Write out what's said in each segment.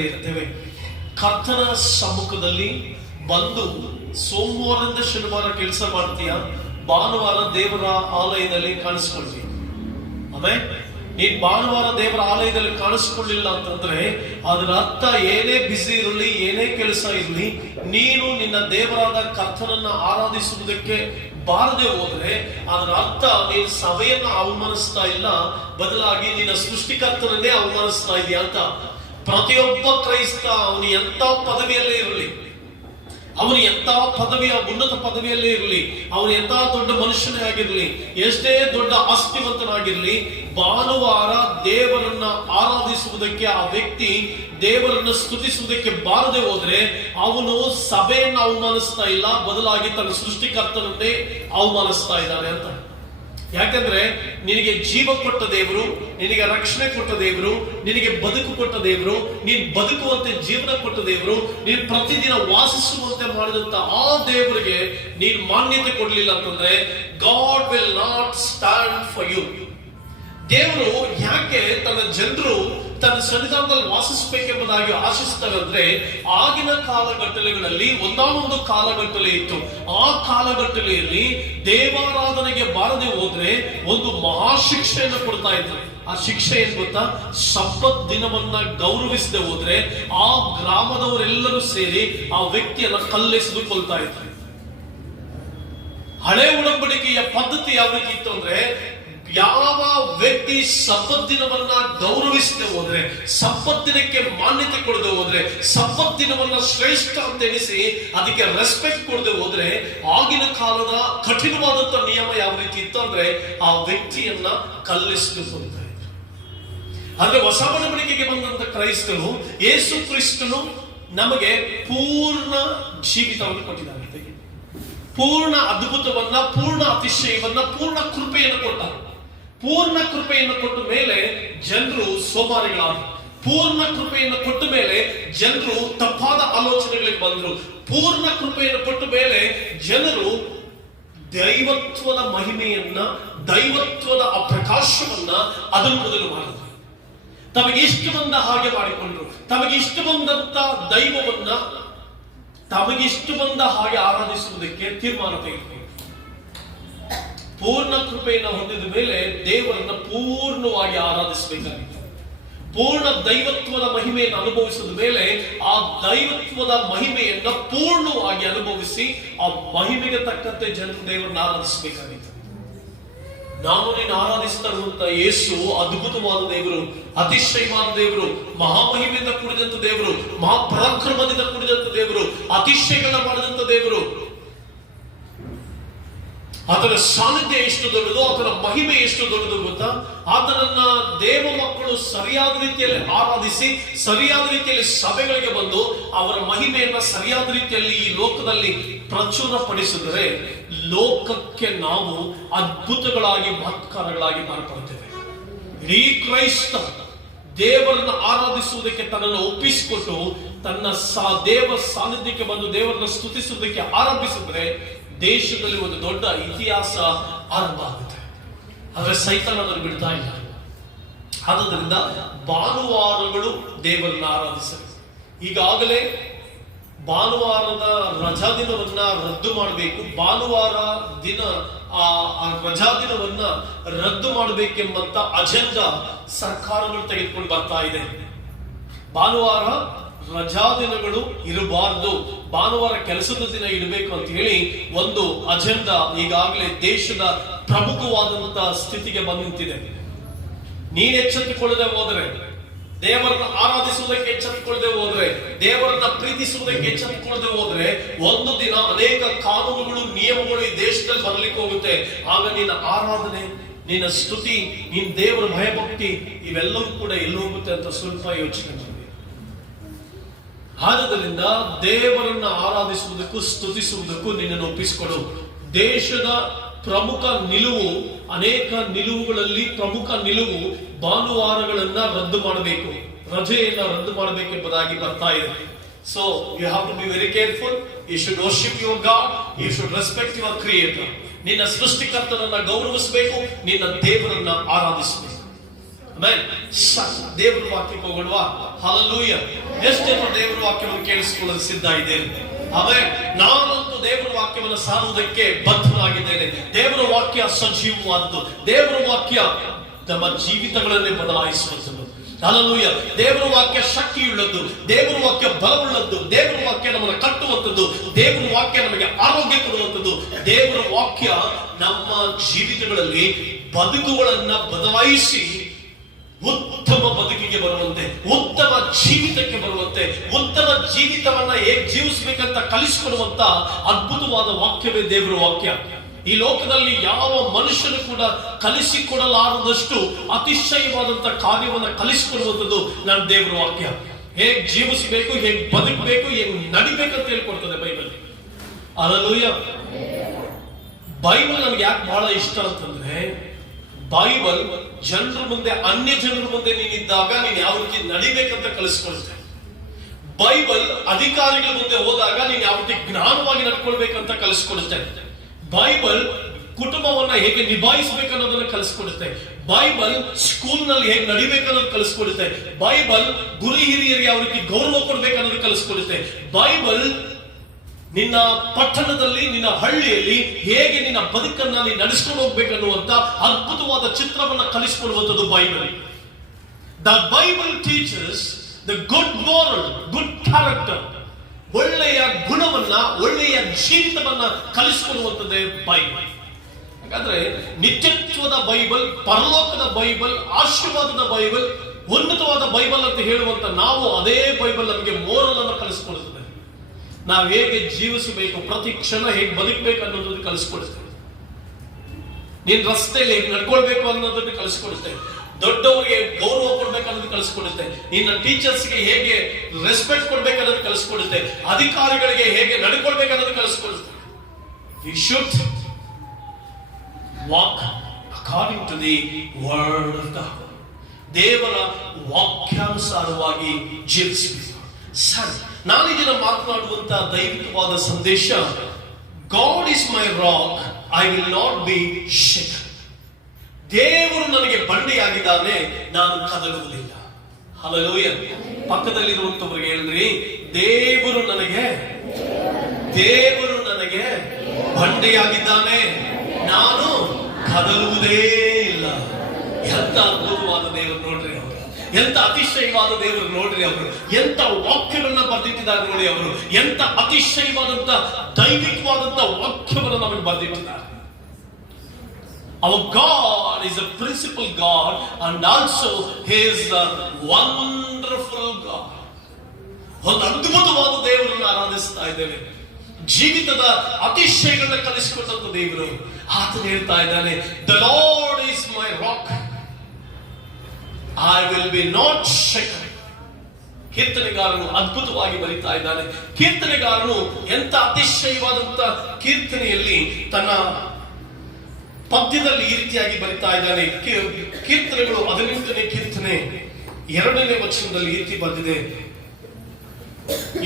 ಇರ್ತೇವೆ. ಕರ್ತನ ಸಮ್ಮುಖದಲ್ಲಿ ಬಂದು ಸೋಮವಾರದಿಂದ ಶನಿವಾರ ಕೆಲಸ ಮಾಡ್ತೀಯ, ಭಾನುವಾರ ದೇವರ ಆಲಯದಲ್ಲಿ ಕಾಣಿಸ್ಕೊಳ್ತೀಯ. ಆಮೇಲೆ ನೀನ್ ಭಾನುವಾರ ದೇವರ ಆಲಯದಲ್ಲಿ ಕಾಣಿಸ್ಕೊಳ್ಳಿಲ್ಲ ಅಂತಂದ್ರೆ ಅದರ ಅರ್ಥ ಏನೇ ಬಿಸಿ ಇರಲಿ, ಏನೇ ಕೆಲಸ ಇರಲಿ, ನೀನು ನಿನ್ನ ದೇವರಾದ ಕರ್ತನನ್ನ ಆರಾಧಿಸುವುದಕ್ಕೆ ಬಾರದೆ ಹೋದ್ರೆ ಅದರ ಅರ್ಥ ನೀನು ಸಭೆಯನ್ನ ಅವಮಾನಿಸ್ತಾ ಇಲ್ಲ, ಬದಲಾಗಿ ನಿನ್ನ ಸೃಷ್ಟಿಕರ್ತನನ್ನೇ ಅವಮಾನಿಸ್ತಾ ಇದೆಯಾ ಅಂತ. ಪ್ರತಿಯೊಬ್ಬ ಕ್ರೈಸ್ತ ಅವನು ಎಂತ ಪದವಿಯಲ್ಲೇ ಇರಲಿ, ಅವನು ಎಂತ ಪದವಿಯ ಉನ್ನತ ಪದವಿಯಲ್ಲೇ ಇರಲಿ, ಅವನು ಎಂತ ದೊಡ್ಡ ಮನುಷ್ಯನೇ ಆಗಿರ್ಲಿ, ಎಷ್ಟೇ ದೊಡ್ಡ ಆಸ್ತಿವಂತನಾಗಿರ್ಲಿ, ಭಾನುವಾರ ದೇವರನ್ನ ಆರಾಧಿಸುವುದಕ್ಕೆ ಆ ವ್ಯಕ್ತಿ ದೇವರನ್ನ ಸ್ತುತಿಸುವುದಕ್ಕೆ ಬಾರದೆ ಹೋದ್ರೆ ಅವನು ಸಭೆಯನ್ನು ಅವಮಾನಿಸ್ತಾ ಇಲ್ಲ, ಬದಲಾಗಿ ತನ್ನ ಸೃಷ್ಟಿಕರ್ತನನ್ನೇ ಅವಮಾನಿಸ್ತಾ ಇದ್ದಾನೆ ಅಂತ. ಯಾಕಂದ್ರೆ ನಿನಗೆ ಜೀವ ಕೊಟ್ಟ ದೇವರು, ನಿನಗೆ ರಕ್ಷಣೆ ಕೊಟ್ಟ ದೇವರು, ನಿನಗೆ ಬದುಕು ಕೊಟ್ಟ ದೇವರು, ನೀನ್ ಬದುಕುವಂತೆ ಜೀವನ ಕೊಟ್ಟ ದೇವರು, ನೀನ್ ಪ್ರತಿದಿನ ವಾಸಿಸುವಂತೆ ಮಾಡಿದಂತ ಆ ದೇವರಿಗೆ ನೀನ್ ಮಾನ್ಯತೆ ಕೊಡ್ಲಿಲ್ಲ ಅಂತಂದ್ರೆ God will not stand for you. ದೇವರು ಯಾಕೆ ತನ್ನ ಜನರು ತನ್ನ ಸನ್ನಿಧಾನದಲ್ಲಿ ವಾಸಿಸಬೇಕೆಂಬುದಾಗಿ ಆಶಿಸ್ತಾರೆ ಅಂದ್ರೆ, ಆಗಿನ ಕಾಲಘಟ್ಟಲೆಗಳಲ್ಲಿ ಒಂದಾನೊಂದು ಕಾಲಘಟ್ಟಲೆ ಇತ್ತು. ಆ ಕಾಲಘಟ್ಟಲೆಯಲ್ಲಿ ದೇವಾರಾಧನೆಗೆ ಬಾರದೆ ಹೋದ್ರೆ ಒಂದು ಮಹಾಶಿಕ್ಷೆಯನ್ನು ಕೊಡ್ತಾ ಇದ್ರು. ಆ ಶಿಕ್ಷೆ ಏನ್ ಗೊತ್ತಾ? ಸಬ್ಬತ್ ದಿನವನ್ನ ಗೌರವಿಸದೆ ಹೋದ್ರೆ ಆ ಗ್ರಾಮದವರೆಲ್ಲರೂ ಸೇರಿ ಆ ವ್ಯಕ್ತಿಯನ್ನ ಕಲ್ಲೆಸೆದು ಕೊಲ್ತಾ ಇದ್ರು. ಹಳೆ ಉಡಂಬಡಿಕೆಯ ಪದ್ಧತಿ ಯಾವ ರೀತಿ ಇತ್ತು ಅಂದ್ರೆ, ಯಾವ ವ್ಯಕ್ತಿ ಸಬ್ಬತ್ ದಿನವನ್ನ ಗೌರವಿಸದೆ ಹೋದ್ರೆ, ಸಬ್ಬತ್ ದಿನಕ್ಕೆ ಮಾನ್ಯತೆ ಕೊಡದೆ ಹೋದ್ರೆ, ಸಬ್ಬತ್ ದಿನವನ್ನ ಶ್ರೇಷ್ಠ ಅಂತ ಎನಿಸಿ ಅದಕ್ಕೆ ರೆಸ್ಪೆಕ್ಟ್ ಕೊಡದೆ ಹೋದ್ರೆ, ಆಗಿನ ಕಾಲದ ಕಠಿಣವಾದಂತ ನಿಯಮ ಯಾವ ರೀತಿ ಇತ್ತು ಅಂದ್ರೆ ಆ ವ್ಯಕ್ತಿಯನ್ನ ಕಲ್ಲೆಸೆದು ಕೊಡ್ತಾ ಇದ್ರು. ಆದ್ರೆ ಹೊಸ ಒಡಂಬಡಿಕೆಗೆ ಬಂದಂತ ಕ್ರೈಸ್ತರು, ಯೇಸು ಕ್ರಿಸ್ತನು ನಮಗೆ ಪೂರ್ಣ ಜೀವಿತವನ್ನು ಕೊಟ್ಟಿದ್ದಾರೆ, ಪೂರ್ಣ ಅದ್ಭುತವನ್ನ, ಪೂರ್ಣ ಅತಿಶಯವನ್ನ, ಪೂರ್ಣ ಕೃಪೆಯನ್ನು ಕೊಟ್ಟ. ಪೂರ್ಣ ಕೃಪೆಯನ್ನು ಕೊಟ್ಟ ಮೇಲೆ ಜನರು ಸೋಮಾರಿಗಳಾದರು. ಪೂರ್ಣ ಕೃಪೆಯನ್ನು ಕೊಟ್ಟ ಮೇಲೆ ಜನರು ತಪ್ಪಾದ ಆಲೋಚನೆಗಳಿಗೆ ಬಂದರು. ಪೂರ್ಣ ಕೃಪೆಯನ್ನು ಕೊಟ್ಟ ಮೇಲೆ ಜನರು ದೈವತ್ವದ ಮಹಿಮೆಯನ್ನ, ದೈವತ್ವದ ಆ ಪ್ರಕಾಶವನ್ನ ಅದನ್ನು ಮೊದಲು ಮಾಡಿದ್ರು. ತಮಗೆ ಇಷ್ಟ ಬಂದ ಹಾಗೆ ಮಾಡಿಕೊಂಡ್ರು. ತಮಗೆ ಇಷ್ಟ ಬಂದಂತ ದೈವವನ್ನ ತಮಗಿಷ್ಟು ಬಂದ ಹಾಗೆ ಆರಾಧಿಸುವುದಕ್ಕೆ ತೀರ್ಮಾನ ತೆಗೆದುಕೊಂಡರು. ಪೂರ್ಣ ಕೃಪೆಯನ್ನು ಹೊಂದಿದ ಮೇಲೆ ದೇವರನ್ನ ಪೂರ್ಣವಾಗಿ ಆರಾಧಿಸಬೇಕಾಗಿತ್ತು. ಪೂರ್ಣ ದೈವತ್ವದ ಮಹಿಮೆಯನ್ನು ಅನುಭವಿಸಿದ ಮೇಲೆ ಆ ದೈವತ್ವದ ಮಹಿಮೆಯನ್ನ ಪೂರ್ಣವಾಗಿ ಅನುಭವಿಸಿ ಆ ಮಹಿಮೆಗೆ ತಕ್ಕಂತೆ ಜನರು ದೇವರನ್ನ ಆರಾಧಿಸಬೇಕಾಗಿತ್ತು. ನಾವು ನೀನು ಆರಾಧಿಸ್ತಾ ಇರುವಂತ ಯೇಸು ಅದ್ಭುತವಾದ ದೇವರು, ಅತಿಶಯವಾದ ದೇವರು, ಮಹಾಮಹಿಮೆಯಿಂದ ಕೂಡಿದಂತ ದೇವರು, ಮಹಾಪರಾಕ್ರಮದಿಂದ ಕೂಡಿದಂತ ದೇವರು, ಅತಿಶಯಗಳನ್ನ ಮಾಡಿದಂತ ದೇವರು. ಆತನ ಸಾನ್ನಿಧ್ಯ ಎಷ್ಟು ದೊಡ್ಡದು, ಆತನ ಮಹಿಮೆ ಎಷ್ಟು ದೊಡ್ಡದು ಗೊತ್ತಾ? ಆತನನ್ನ ದೇವ ಮಕ್ಕಳು ಸರಿಯಾದ ರೀತಿಯಲ್ಲಿ ಆರಾಧಿಸಿ, ಸರಿಯಾದ ರೀತಿಯಲ್ಲಿ ಸಭೆಗಳಿಗೆ ಬಂದು ಅವರ ಮಹಿಮೆಯನ್ನ ಸರಿಯಾದ ರೀತಿಯಲ್ಲಿ ಈ ಲೋಕದಲ್ಲಿ ಪ್ರಚುರಪಡಿಸಿದರೆ ಲೋಕಕ್ಕೆ ನಾವು ಅದ್ಭುತಗಳಾಗಿ, ಮಹತ್ಕಾರಗಳಾಗಿ ಮಾರ್ಪಡ್ತೇವೆ. ಇಡೀ ಕ್ರೈಸ್ತ ದೇವರನ್ನ ಆರಾಧಿಸುವುದಕ್ಕೆ ತನ್ನನ್ನು ಒಪ್ಪಿಸಿಕೊಟ್ಟು ತನ್ನ ದೇವ ಸಾನ್ನಿಧ್ಯಕ್ಕೆ ಬಂದು ದೇವರನ್ನ ಸ್ತುತಿಸುವುದಕ್ಕೆ ಆರಂಭಿಸಿದ್ರೆ ದೇಶದಲ್ಲಿ ಒಂದು ದೊಡ್ಡ ಇತಿಹಾಸ ಆರಂಭ ಆಗುತ್ತೆ. ಆದ್ರೆ ಸೈತಾನ ಅದನ್ನು ಬಿಡ್ತಾ ಇಲ್ಲ. ಆದ್ದರಿಂದ ಭಾನುವಾರಗಳು ದೇವರನ್ನ ಆರಾಧಿಸಬೇಕು. ಈಗಾಗಲೇ ಭಾನುವಾರದ ರಜಾ ದಿನವನ್ನ ರದ್ದು ಮಾಡಬೇಕು, ಭಾನುವಾರ ದಿನ ಆ ರಜಾ ದಿನವನ್ನ ರದ್ದು ಮಾಡಬೇಕೆಂಬಂತ ಅಜೆಂಡಾ ಸರ್ಕಾರಗಳು ತೆಗೆದುಕೊಂಡು ಬರ್ತಾ ಇದೆ. ಭಾನುವಾರ ರಜಾ ದಿನಗಳು ಇರಬಾರ್ದು, ಭಾನುವಾರ ಕೆಲಸದ ದಿನ ಇಡಬೇಕು ಅಂತ ಹೇಳಿ ಒಂದು ಅಜೆಂಡಾ ಈಗಾಗಲೇ ದೇಶದ ಪ್ರಮುಖವಾದಂತ ಸ್ಥಿತಿಗೆ ಬಂದು ನಿಂತಿದೆ. ನೀನ್ ಎಚ್ಚೆತ್ತುಕೊಳ್ಳದೆ ಹೋದ್ರೆ, ದೇವರನ್ನ ಆರಾಧಿಸುವುದಕ್ಕೆ ಎಚ್ಚೆತ್ತುಕೊಳ್ಳದೆ ಹೋದ್ರೆ, ದೇವರನ್ನ ಪ್ರೀತಿಸುವುದಕ್ಕೆ ಎಚ್ಚೆತ್ತುಕೊಳ್ಳದೆ ಹೋದ್ರೆ ಒಂದು ದಿನ ಅನೇಕ ಕಾನೂನುಗಳು, ನಿಯಮಗಳು ಈ ದೇಶದಲ್ಲಿ ಬರ್ಲಿಕ್ಕೆ ಹೋಗುತ್ತೆ. ಆಗ ನಿನ್ನ ಆರಾಧನೆ, ನಿನ್ನ ಸ್ತುತಿ, ನಿನ್ನ ದೇವರ ಭಯಭಕ್ತಿ ಇವೆಲ್ಲವೂ ಕೂಡ ಎಲ್ಲಿ ಹೋಗುತ್ತೆ ಅಂತ ಸ್ವಲ್ಪ ಯೋಚನೆ ಮಾಡಿ. ಆದ್ದರಿಂದ ದೇವರನ್ನ ಆರಾಧಿಸುವುದಕ್ಕೂ ಸ್ತುತಿಸುವುದಕ್ಕೂ ನಿನ್ನನ್ನು ಒಪ್ಪಿಸಿಕೊಡು. ದೇಶದ ಪ್ರಮುಖ ನಿಲುವು, ಅನೇಕ ನಿಲುವುಗಳಲ್ಲಿ ಪ್ರಮುಖ ನಿಲುವು ಭಾನುವಾರಗಳನ್ನ ರದ್ದು ಮಾಡಬೇಕು, ರಜೆಯನ್ನ ರದ್ದು ಮಾಡಬೇಕೆಂಬುದಾಗಿ ಬರ್ತಾ ಇದೆ. So you have to be very careful. You should worship your God, you should respect your creator. ನಿನ್ನ ಸೃಷ್ಟಿಕರ್ತನನ್ನ ಗೌರವಿಸಬೇಕು, ನಿನ್ನ ದೇವರನ್ನ ಆರಾಧಿಸಬೇಕು. ದೇವರ ವಾಕ್ಯಕ್ಕೆ ಹೋಗೋಣವಾ? ಹಲ್ಲೆಲೂಯಾ. ಎಷ್ಟು ಜನರು ದೇವರ ವಾಕ್ಯವನ್ನು ಕೇಳಿಸಿಕೊಳ್ಳಲು ಸಿದ್ಧ ಇದ್ದೇನೆ? ಆಮೇಲೆ ನಾನಂತೂ ದೇವರ ವಾಕ್ಯವನ್ನು ಸಾರುವುದಕ್ಕೆ ಬದ್ಧನಾಗಿದ್ದೇನೆ. ದೇವರ ವಾಕ್ಯ ಸಜೀವವಾದದ್ದು. ದೇವರ ವಾಕ್ಯ ನಮ್ಮ ಜೀವಿತಗಳನ್ನೇ ಬದಲಾಯಿಸುವಂಥದ್ದು. ಹಲ್ಲೆಲೂಯಾ. ದೇವರ ವಾಕ್ಯ ಶಕ್ತಿಯುಳ್ಳದ್ದು, ದೇವರ ವಾಕ್ಯ ಬಲವುಳ್ಳದ್ದು, ದೇವರ ವಾಕ್ಯ ನಮ್ಮನ್ನು ಕಟ್ಟುವಂಥದ್ದು, ದೇವರ ವಾಕ್ಯ ನಮಗೆ ಆರೋಗ್ಯ ಕೊಡುವಂಥದ್ದು. ದೇವರ ವಾಕ್ಯ ನಮ್ಮ ಜೀವಿತಗಳಲ್ಲಿ ಬದುಕುಗಳನ್ನ ಬದಲಾಯಿಸಿ ಉತ್ತಮ ಬದುಕಿಗೆ ಬರುವಂತೆ, ಉತ್ತಮ ಜೀವಿತಕ್ಕೆ ಬರುವಂತೆ, ಉತ್ತಮ ಜೀವಿತವನ್ನ ಹೇಗೆ ಜೀವಿಸಬೇಕಂತ ಕಲಿಸಿಕೊಡುವಂತ ಅದ್ಭುತವಾದ ವಾಕ್ಯವೇ ದೇವರ ವಾಕ್ಯ. ಈ ಲೋಕದಲ್ಲಿ ಯಾವ ಮನುಷ್ಯನು ಕೂಡ ಕಲಿಸಿಕೊಡಲಾರದಷ್ಟು ಅತಿಶಯವಾದಂತ ಕಾರ್ಯವನ್ನು ಕಲಿಸಿಕೊಡುವಂಥದ್ದು ನನ್ನ ದೇವರ ವಾಕ್ಯ. ಹೇಗೆ ಜೀವಿಸಬೇಕು, ಹೇಗೆ ಬದುಕಬೇಕು, ಹೇಗೆ ನಡಿಬೇಕಂತ ಹೇಳ್ಕೊಡ್ತದೆ ಬೈಬಲ್. ಹಲ್ಲೆಲೂಯಾ. ಬೈಬಲ್ ನನಗೆ ಯಾಕೆ ಬಹಳ ಇಷ್ಟ ಅಂತಂದ್ರೆ, ಬೈಬಲ್ ಜನರ ಮುಂದೆ, ಅನ್ಯ ಜನರ ಮುಂದೆ ನೀನಿದ್ದಾಗ ನೀನು ಯಾವ ರೀತಿ ನಡಿಬೇಕಂತ ಕಲಿಸ್ಕೊಳ್ತೇನೆ. ಬೈಬಲ್ ಅಧಿಕಾರಿಗಳ ಮುಂದೆ ಹೋದಾಗ ನೀನು ಯಾವ ರೀತಿ ಜ್ಞಾನವಾಗಿ ನಡ್ಕೊಳ್ಬೇಕಂತ ಕಲಿಸ್ಕೊಡುತ್ತೇನೆ. ಬೈಬಲ್ ಕುಟುಂಬವನ್ನ ಹೇಗೆ ನಿಭಾಯಿಸಬೇಕನ್ನೋದನ್ನ ಕಲಿಸ್ಕೊಡುತ್ತೆ. ಬೈಬಲ್ ಸ್ಕೂಲ್ ನಲ್ಲಿ ಹೇಗೆ ನಡಿಬೇಕನ್ನೋದು ಕಲಿಸ್ಕೊಡುತ್ತೆ. ಬೈಬಲ್ ಗುರು ಹಿರಿಯರಿಗೆ ಯಾವ ರೀತಿ ಗೌರವ ಕೊಡ್ಬೇಕನ್ನೋದು ಕಲಿಸ್ಕೊಡುತ್ತೆ. ಬೈಬಲ್ ನಿನ್ನ ಪಟ್ಟಣದಲ್ಲಿ, ನಿನ್ನ ಹಳ್ಳಿಯಲ್ಲಿ ಹೇಗೆ ನಿನ್ನ ಬದುಕನ್ನ ನೀನು ನಡೆಸ್ಕೊಂಡು ಹೋಗ್ಬೇಕನ್ನುವಂತ ಅದ್ಭುತವಾದ ಚಿತ್ರವನ್ನ ಕಲಿಸಿಕೊಡುವಂಥದ್ದು Bible. The Bible teachers the good moral, good character, ಒಳ್ಳೆಯ ಗುಣವನ್ನ, ಒಳ್ಳೆಯ ಜೀವಿತವನ್ನ ಕಲಿಸಿಕೊಡುವಂಥದ್ದೇ ಬೈಬಲ್. ಹಾಗಾದ್ರೆ ನಿತ್ಯತ್ವದ ಬೈಬಲ್, ಪರಲೋಕದ ಬೈಬಲ್, ಆಶೀರ್ವಾದದ ಬೈಬಲ್, ಉನ್ನತವಾದ ಬೈಬಲ್ ಅಂತ ಹೇಳುವಂತ ನಾವು ಅದೇ ಬೈಬಲ್ ನಮಗೆ ಮೋರಲ್ ಅನ್ನು ಕಲಿಸಿಕೊಡುತ್ತದೆ. ನಾವು ಹೇಗೆ ಜೀವಿಸಬೇಕು, ಪ್ರತಿ ಕ್ಷಣ ಹೇಗೆ ಬದುಕಬೇಕು ಅನ್ನೋದನ್ನು ಕಲಿಸ್ಕೊಡ್ತೇವೆ. ನೀನ್ ರಸ್ತೆಯಲ್ಲಿ ಹೇಗೆ ನಡ್ಕೊಳ್ಬೇಕು ಅನ್ನೋದನ್ನು ಕಲಿಸ್ಕೊಡ್ತೇವೆ. ದೊಡ್ಡವರಿಗೆ ಗೌರವ ಕೊಡ್ಬೇಕು ಅನ್ನೋದು ಕಲಿಸ್ಕೊಡುತ್ತೆ. ನಿನ್ನ ಟೀಚರ್ಸ್ಗೆ ಹೇಗೆ ರೆಸ್ಪೆಕ್ಟ್ ಕೊಡ್ಬೇಕು ಅನ್ನೋದು ಕಲಿಸ್ಕೊಡುತ್ತೆ. ಅಧಿಕಾರಿಗಳಿಗೆ ಹೇಗೆ ನಡ್ಕೊಳ್ಬೇಕು ಅನ್ನೋದು ಕಲಿಸ್ಕೊಡುತ್ತೆ. We should walk according to the word of God. ದೇವರ ವಾಕ್ಯಾನುಸಾರವಾಗಿ ಜೀವಿಸಬೇಕು. ಸರಿ, ನಾನು ಇದನ್ನ ಮಾತನಾಡುವಂತ ದೈವಿಕವಾದ ಸಂದೇಶ, God is my rock, I will not be shaken. ದೇವರು ನನಗೆ ಬಂಡೆಯಾಗಿದ್ದಾನೆ, ನಾನು ಕದಲುವುದಿಲ್ಲ. ಹಲ್ಲೆಲೂಯಾ. ಪಕ್ಕದಲ್ಲಿರುವಂತವರಿಗೆ ಹೇಳ್ರಿ, ದೇವರು ನನಗೆ ಬಂಡೆಯಾಗಿದ್ದಾನೆ, ನಾನು ಕದಲುವುದೇ ಇಲ್ಲ. ಎಂತ ಅದ್ಭುತವಾದ ದೇವರು ನೋಡ್ರಿ ಅವರು, ಎಂತ ಅತಿಶಯವಾದ ದೇವರು ನೋಡ್ರಿ ಅವರು, ಎಂತ ವಾಕ್ಯಗಳನ್ನ ಬರೆದಿಟ್ಟಿದ್ದಾರೆ ನೋಡಿ ಅವರು, ಎಂತ ಅತಿಶಯವಾದಂತ ದೈವಿಕವಾದಂತ ವಾಕ್ಯವನ್ನು ನಮಗೆ ಬರೆದಿಟ್ಟಿದ್ದಾರೆ. Our God is a principal God and also He is a wonderful God. ಒಂದು ಅದ್ಭುತವಾದ ದೇವರನ್ನು ಆರಾಧಿಸ್ತಾ ಇದ್ದೇವೆ. ಜೀವಿತದ ಅತಿಶಯಗಳನ್ನ ಕಲಿಸಿಕೊಟ್ಟಂತ ದೇವರು. ಆತನು ಹೇಳ್ತಾ ಇದ್ದಾನೆ, The Lord is my rock, I will be not shaken. ಕೀರ್ತನೆಗಾರನು ಅದ್ಭುತವಾಗಿ ಬರೀತಾ ಇದ್ದಾನೆ. ಕೀರ್ತನೆಗಾರನು ಎಂತ ಅತಿಶಯವಾದಂತ ಕೀರ್ತನೆಯಲ್ಲಿ ತನ್ನ ಪದ್ಯದಲ್ಲಿ ಈ ರೀತಿಯಾಗಿ ಬರೀತಾ ಇದ್ದಾನೆ. ಕೀರ್ತನೆಗಳು 18ನೇ ಕೀರ್ತನೆ 2ನೇ ವಚನದಲ್ಲಿ ಈ ರೀತಿ ಬಂದಿದೆ,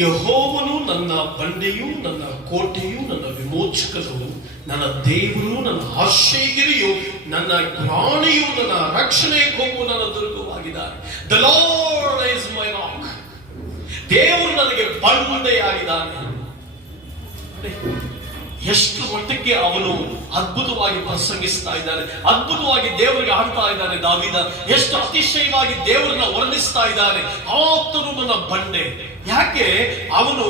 ಯೆಹೋವನು ನನ್ನ ಬಂಡೆಯೂ ನನ್ನ ಕೋಟೆಯೂ ನನ್ನ ವಿಮೋಚಕನು, ನನ್ನ ದೇವರು ನನ್ನ ಆಶ್ರಯಗಿರಿಯು, ನನ್ನ ಜ್ಞಾನಿಯು, ನನ್ನ ರಕ್ಷಣೆ ಕೊಂಬು, ನನ್ನ ದುರ್ಗವಾಗಿದ್ದಾನೆ. The Lord is my rock. ದೇವರು ನನಗೆ ಬಂಡೆಯಾಗಿದ್ದಾನೆ. ಎಷ್ಟು ಮಟ್ಟಕ್ಕೆ ಅವನು ಅದ್ಭುತವಾಗಿ ಪ್ರಸಂಗಿಸ್ತಾ ಇದ್ದಾನೆ, ಅದ್ಭುತವಾಗಿ ದೇವರಿಗೆ ಹಾಡ್ತಾ ಇದ್ದಾನೆ ದಾವೀದ. ಎಷ್ಟು ಅತಿಶಯವಾಗಿ ದೇವರನ್ನ ವರ್ಣಿಸ್ತಾ ಇದ್ದಾನೆ. ಆತನು ನನ್ನ ಬಂಡೆ. ಯಾಕೆ ಅವನು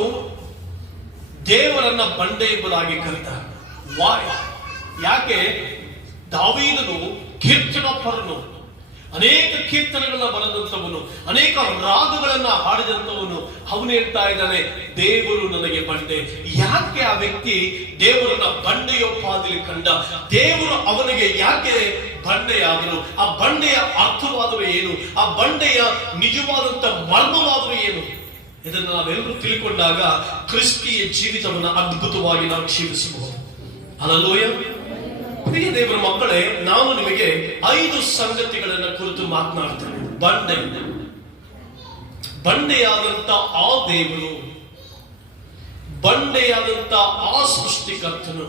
ದೇವರನ್ನ ಬಂಡೆ ಎಂಬುದಾಗಿ ಕರೀತಾನೆ? ಯಾಕೆ ದಾವೀದನು ಕೀರ್ತನಪರನು, ಅನೇಕ ಕೀರ್ತನೆಗಳನ್ನ ಬರೆದಂತವನು, ಅನೇಕ ರಾಗಗಳನ್ನ ಹಾಡಿದಂತವನು. ಅವನು ಹೇಳ್ತಾ ಇದ್ದಾನೆ, ದೇವರು ನನಗೆ ಬಂಡೆ. ಯಾಕೆ ಆ ವ್ಯಕ್ತಿ ದೇವರನ್ನ ಬಂಡೆಯೊಪ್ಪಾದಲ್ಲಿ ಕಂಡ? ದೇವರು ಅವನಿಗೆ ಯಾಕೆ ಬಂಡೆಯಾದರು? ಆ ಬಂಡೆಯ ಅರ್ಥವಾದರೂ ಏನು? ಆ ಬಂಡೆಯ ನಿಜವಾದಂತ ಮರ್ಮವಾದರೂ ಏನು? ಇದನ್ನು ನಾವೆಲ್ಲರೂ ತಿಳ್ಕೊಂಡಾಗ ಕ್ರಿಸ್ತಿಯ ಜೀವಿತವನ್ನ ಅದ್ಭುತವಾಗಿ ನಾವು ಜೀವಿಸಬಹುದು. ಹಲ್ಲೆಲೂಯಾ. ಪ್ರಿಯ ದೇವರ ಮಕ್ಕಳೇ, ನಾನು ನಿಮಗೆ 5 ಸಂಗತಿಗಳನ್ನ ಕುರಿತು ಮಾತನಾಡ್ತೇನೆ. ಬಂಡೆಯಾದಂತ ಆ ದೇವರು, ಬಂಡೆಯಾದಂತ ಆ ಸೃಷ್ಟಿಕರ್ತನು.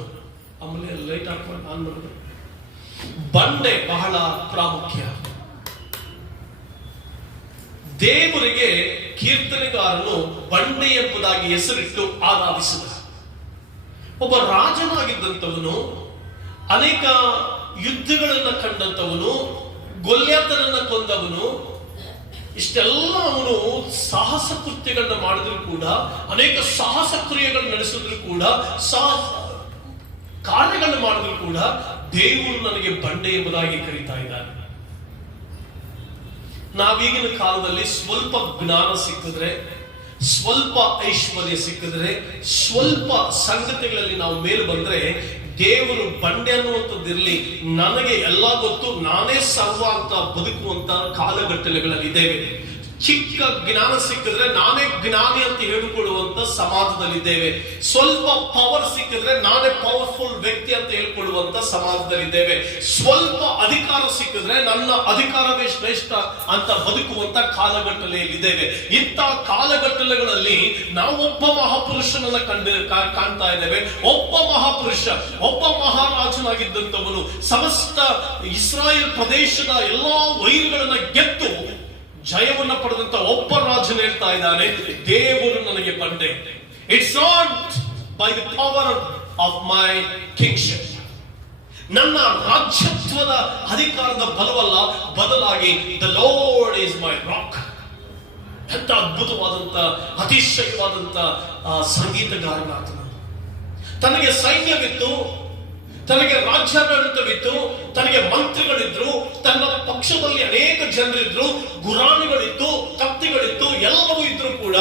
ಆಮೇಲೆ ಲೈಟ್ ಹಾಕೊಂಡು ಆನ್ ಮಾಡಿದ್ರೆ, ಬಂಡೆ ಬಹಳ ಪ್ರಾಮುಖ್ಯ. ದೇವರಿಗೆ ಕೀರ್ತನೆಗಾರನು ಬಂಡೆ ಎಂಬುದಾಗಿ ಹೆಸರಿಟ್ಟು ಆರಾಧಿಸಿದ. ಒಬ್ಬ ರಾಜನಾಗಿದ್ದಂಥವನು, ಅನೇಕ ಯುದ್ಧಗಳನ್ನ ಕಂಡಂತವನು, ಗೊಲ್ಯಾತನನ್ನ ಕೊಂದವನು, ಇಷ್ಟೆಲ್ಲ ಅವನು ಸಾಹಸ ಕೃತ್ಯಗಳನ್ನ ಮಾಡಿದ್ರು ಕೂಡ, ಅನೇಕ ಸಾಹಸ ಕ್ರಿಯೆಗಳನ್ನು ನಡೆಸಿದ್ರು ಕೂಡ, ಕಾರ್ಯಗಳನ್ನು ಮಾಡಿದ್ರು ಕೂಡ ದೇವರು ನನಗೆ ಬಂಡೆ ಎಂಬುದಾಗಿ ಕರೀತಾ ಇದ್ದಾನೆ. ನಾವೀಗಿನ ಕಾಲದಲ್ಲಿ ಸ್ವಲ್ಪ ಜ್ಞಾನ ಸಿಕ್ಕಿದ್ರೆ, ಸ್ವಲ್ಪ ಐಶ್ವರ್ಯ ಸಿಕ್ಕಿದ್ರೆ, ಸ್ವಲ್ಪ ಸಂಗತಿಗಳಲ್ಲಿ ನಾವು ಮೇಲೆ ಬಂದ್ರೆ ದೇವರು ಬಂಡೆ ಅನ್ನುವಂಥದ್ದಿರಲಿ, ನನಗೆ ಎಲ್ಲ ಗೊತ್ತು, ನಾನೇ ಸರ್ವ ಅಂತ ಬದುಕುವಂತ ಕಾಲಘಟ್ಟಗಳಲ್ಲಿ ಇದ್ದೇವೆ. ಚಿಕ್ಕ ಜ್ಞಾನ ಸಿಕ್ಕಿದ್ರೆ ನಾನೇ ಜ್ಞಾನಿ ಅಂತ ಹೇಳಿಕೊಳ್ಳುವಂತ ಸಮಾಜದಲ್ಲಿದ್ದೇವೆ. ಸ್ವಲ್ಪ ಪವರ್ ಸಿಕ್ಕಿದ್ರೆ ನಾನೇ ಪವರ್ಫುಲ್ ವ್ಯಕ್ತಿ ಅಂತ ಹೇಳ್ಕೊಳ್ಳುವಂತ ಸಮಾಜದಲ್ಲಿದ್ದೇವೆ. ಸ್ವಲ್ಪ ಅಧಿಕಾರ ಸಿಕ್ಕಿದ್ರೆ ನನ್ನ ಅಧಿಕಾರವೇ ಶ್ರೇಷ್ಠ ಅಂತ ಬದುಕುವಂತ ಕಾಲಘಟ್ಟದಲ್ಲಿದ್ದೇವೆ. ಇಂಥ ಕಾಲಘಟ್ಟಗಳಲ್ಲಿ ನಾವು ಒಬ್ಬ ಮಹಾಪುರುಷನನ್ನ ಕಾಣ್ತಾ ಇದ್ದೇವೆ. ಒಬ್ಬ ಮಹಾಪುರುಷ, ಒಬ್ಬ ಮಹಾರಾಜನಾಗಿದ್ದಂಥವನು ಸಮಸ್ತ ಇಸ್ರಾಯೇಲ್ ಪ್ರದೇಶದ ಎಲ್ಲಾ ವೈರಿಗಳನ್ನ ಗೆದ್ದು ಜಯವನ್ನ ಪಡೆದಂತ ಒಬ್ಬ ರಾಜನ ಹೇಳ್ತಾ ಇದ್ದಾನೆ, ದೇವರು ನನಗೆ ಬಂಡೆ. It's not by the power of my kingship, ನನ್ನ ರಾಜ್ಯತ್ವದ ಅಧಿಕಾರದ ಬಲವಲ್ಲ, ಬದಲಾಗಿ the lord is my rock. ಎಂತ ಅದ್ಭುತವಾದಂತ, ಅತಿಶಯವಾದಂತ ಸಂಗೀತಗಾರನಾತನು. ತನಗೆ ಸೈನ್ಯವಿತ್ತು, ತನಗೆ ರಾಜ್ಯಾಡಳಿತವಿತ್ತು, ತನಗೆ ಮಂತ್ರಿಗಳಿದ್ರು, ತನ್ನ ಪಕ್ಷದಲ್ಲಿ ಅನೇಕ ಜನರಿದ್ರು, ಗುರಾಣಿಗಳಿತ್ತು, ಕತ್ತಿಗಳಿತ್ತು, ಎಲ್ಲವೂ ಇದ್ರು ಕೂಡ